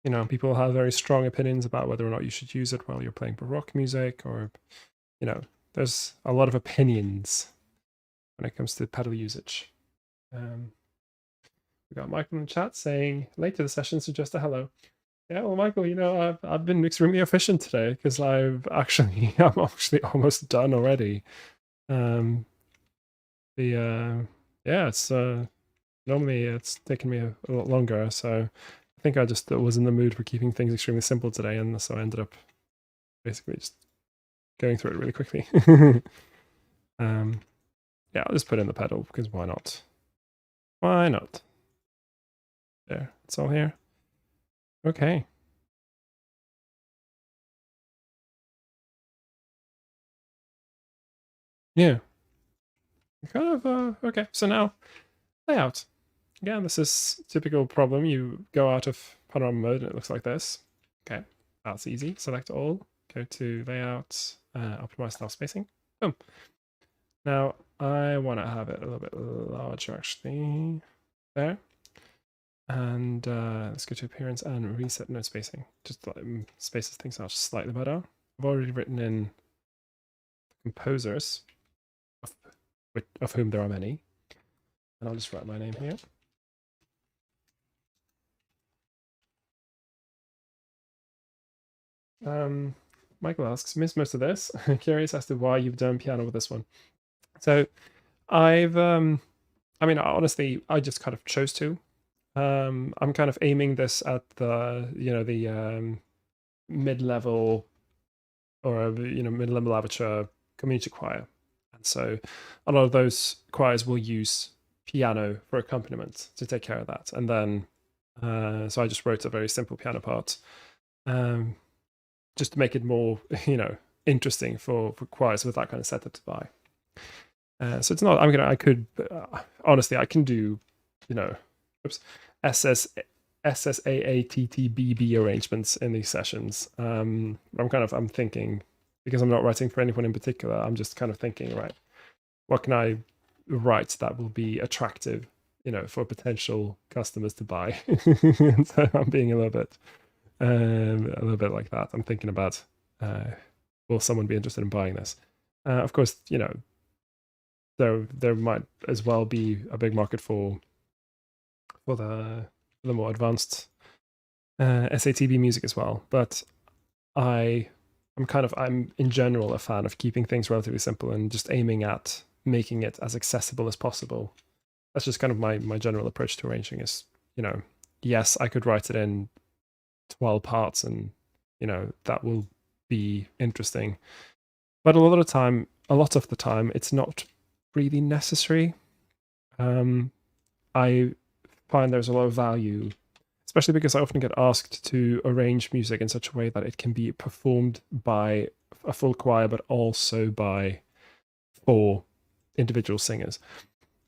You know, people have very strong opinions about whether or not you should use it while you're playing Baroque music, or, you know, there's a lot of opinions when it comes to pedal usage. We got Michael in the chat saying, late to the session, so just a hello. Yeah, well, Michael, you know, I've been extremely efficient today because I'm actually almost done already. Yeah, it's normally it's taken me a lot longer, so I think I just was in the mood for keeping things extremely simple today, and so I ended up basically just going through it really quickly. Yeah, I'll just put in the pedal because why not? Why not? There, it's all here. Okay. Yeah. Kind of, okay, so now layout. Again, this is typical problem. You go out of panorama mode and it looks like this. Okay, that's easy. Select all, go to layout, optimize style spacing. Boom. Now I want to have it a little bit larger actually. There. And let's go to appearance and reset node spacing. Just spaces things out slightly better. I've already written in composers, of whom there are many. And I'll just write my name here. Michael asks, missed most of this. Curious as to why you've done piano with this one. So I've, I mean, honestly, I just kind of chose to. I'm kind of aiming this at the, you know, the mid-level or, you know, mid-level amateur community choir. And so a lot of those choirs will use piano for accompaniment to take care of that. And then, so I just wrote a very simple piano part, just to make it more, you know, interesting for choirs with that kind of setup to buy. So it's not, I could, honestly, I can do, you know, SSAATTBB arrangements in these sessions. I'm thinking, because I'm not writing for anyone in particular, I'm just kind of thinking, right, what can I write that will be attractive, you know, for potential customers to buy? And so I'm being a little bit like that. I'm thinking about, will someone be interested in buying this? Of course, you know, there might as well be a big market for the more advanced SATB music as well. But I'm in general a fan of keeping things relatively simple and just aiming at making it as accessible as possible. That's just kind of my general approach to arranging is, you know, yes, I could write it in 12 parts and, you know, that will be interesting. But a lot of the time, it's not really necessary. I find there's a lot of value, especially because I often get asked to arrange music in such a way that it can be performed by a full choir, but also by 4 individual singers.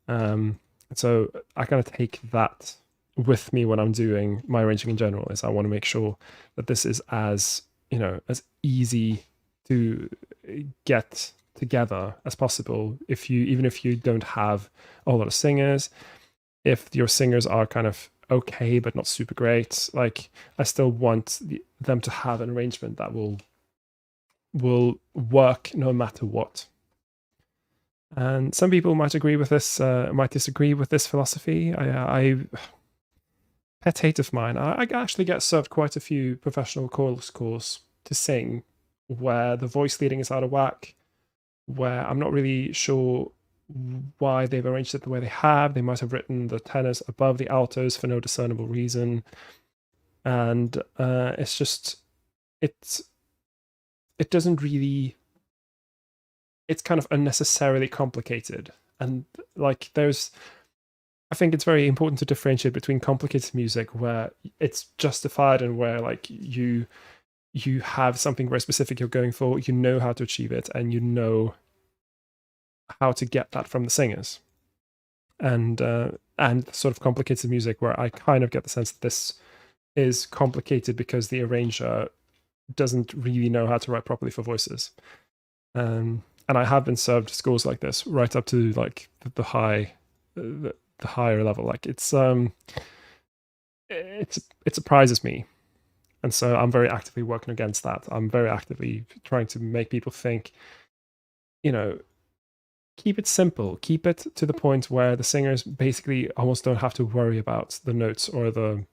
So I kind of take that with me when I'm doing my arranging in general. Is I want to make sure that this is as, you know, as easy to get together as possible. Even if you don't have a lot of singers, if your singers are kind of okay but not super great, like I still want them to have an arrangement that will work no matter what. And some people might agree with this, might disagree with this philosophy. Pet hate of mine. I actually get served quite a few professional choral scores to sing where the voice leading is out of whack, where I'm not really sure why they've arranged it the way they have. They might have written the tenors above the altos for no discernible reason, and it's just it doesn't really. It's kind of unnecessarily complicated, and like I think it's very important to differentiate between complicated music where it's justified and where like you have something very specific you're going for, you know how to achieve it, and you know how to get that from the singers. And sort of complicated music where I kind of get the sense that this is complicated because the arranger doesn't really know how to write properly for voices. And I have been served scores like this right up to like the higher level. Like it surprises me, and so I'm very actively working against that. I'm very actively trying to make people think, keep it simple, keep it to the point where the singers basically almost don't have to worry about the notes or the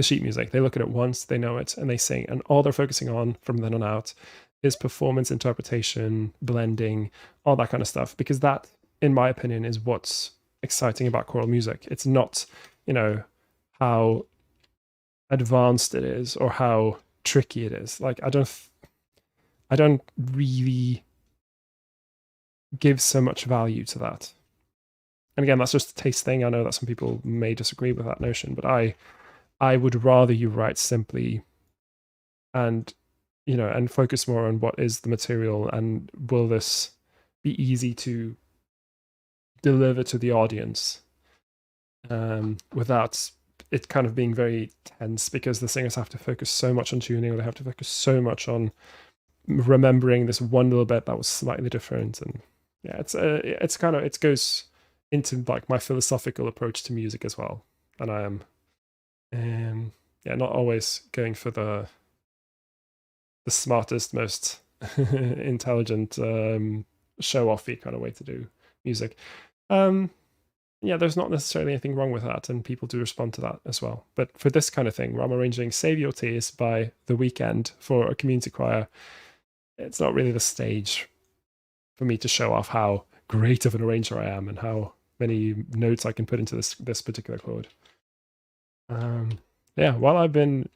sheet music. They look at it once, they know it, and they sing, and all they're focusing on from then on out is performance, interpretation, blending, all that kind of stuff, because that, in my opinion, is what's exciting about choral music. It's not, how advanced it is or how tricky it is. Like I don't really give so much value to that. And again, that's just a taste thing. I know that some people may disagree with that notion, but I would rather you write simply and and focus more on what is the material and will this be easy to deliver to the audience without it kind of being very tense, because the singers have to focus so much on tuning, or they have to focus so much on remembering this one little bit that was slightly different. And yeah, it's kind of, it goes into like my philosophical approach to music as well. And I am not always going for the smartest, most intelligent show-offy kind of way to do music. There's not necessarily anything wrong with that, and people do respond to that as well. But for this kind of thing, where I'm arranging Save Your Tears by The Weeknd for a community choir, it's not really the stage for me to show off how great of an arranger I am and how many notes I can put into this particular chord. While I've been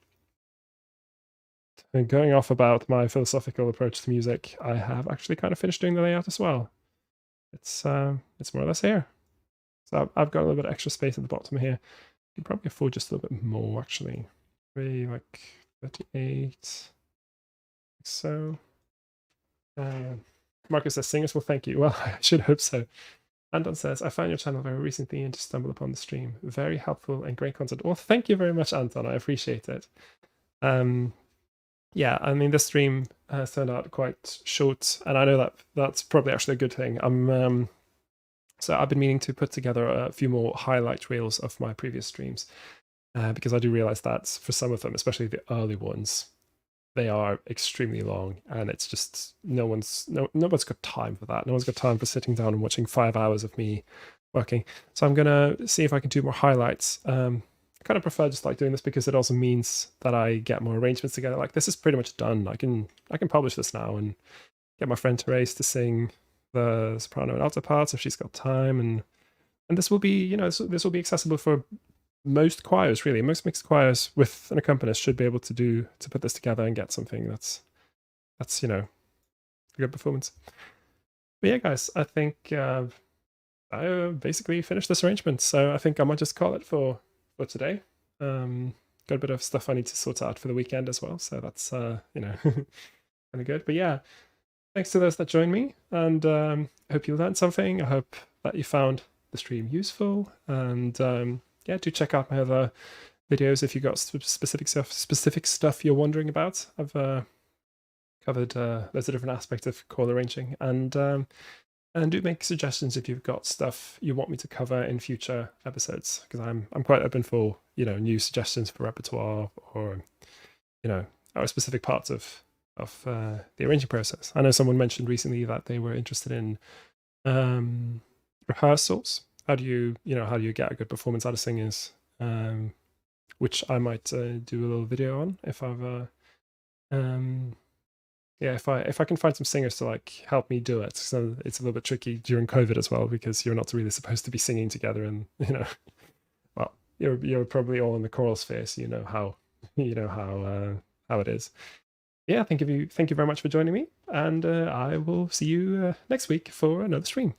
going off about my philosophical approach to music, I have actually kind of finished doing the layout as well. It's more or less here. So I've got a little bit of extra space at the bottom here. You can probably afford just a little bit more, actually. Maybe like 38. So. Marcus says, singers will thank you. Well, I should hope so. Anton says, I found your channel very recently and just stumbled upon the stream. Very helpful and great content. Well, thank you very much, Anton. I appreciate it. This stream has turned out quite short, and I know that's probably actually a good thing. So I've been meaning to put together a few more highlight reels of my previous streams, because I do realize that for some of them, especially the early ones, they are extremely long, and it's just no one's got time for that. No one's got time for sitting down and watching 5 hours of me working. So I'm gonna see if I can do more highlights. I kind of prefer just like doing this because it also means that I get more arrangements together. Like this is pretty much done. I can publish this now and get my friend Therese to sing the soprano and alto parts if she's got time, and this will be this will be accessible for most choirs, really. Most mixed choirs with an accompanist should be able to put this together and get something that's a good performance. But yeah, guys, I think I basically finished this arrangement, so I think I might just call it for today. Got a bit of stuff I need to sort out for the weekend as well, so that's kind of good. But yeah, thanks to those that joined me, and I hope you learned something. I hope that you found the stream useful, and do check out my other videos if you got specific stuff you're wondering about. I've covered loads of different aspects of chord arranging, and do make suggestions if you've got stuff you want me to cover in future episodes, because I'm quite open for new suggestions for repertoire, or our specific parts of the arranging process. I know someone mentioned recently that they were interested in rehearsals. How do you get a good performance out of singers? Which I might do a little video on if I've yeah, if I can find some singers to like help me do it. So it's a little bit tricky during COVID as well, because you're not really supposed to be singing together, and well, you're probably all in the choral sphere, so you know how how it is. Yeah, thank you very much for joining me, and I will see you next week for another stream.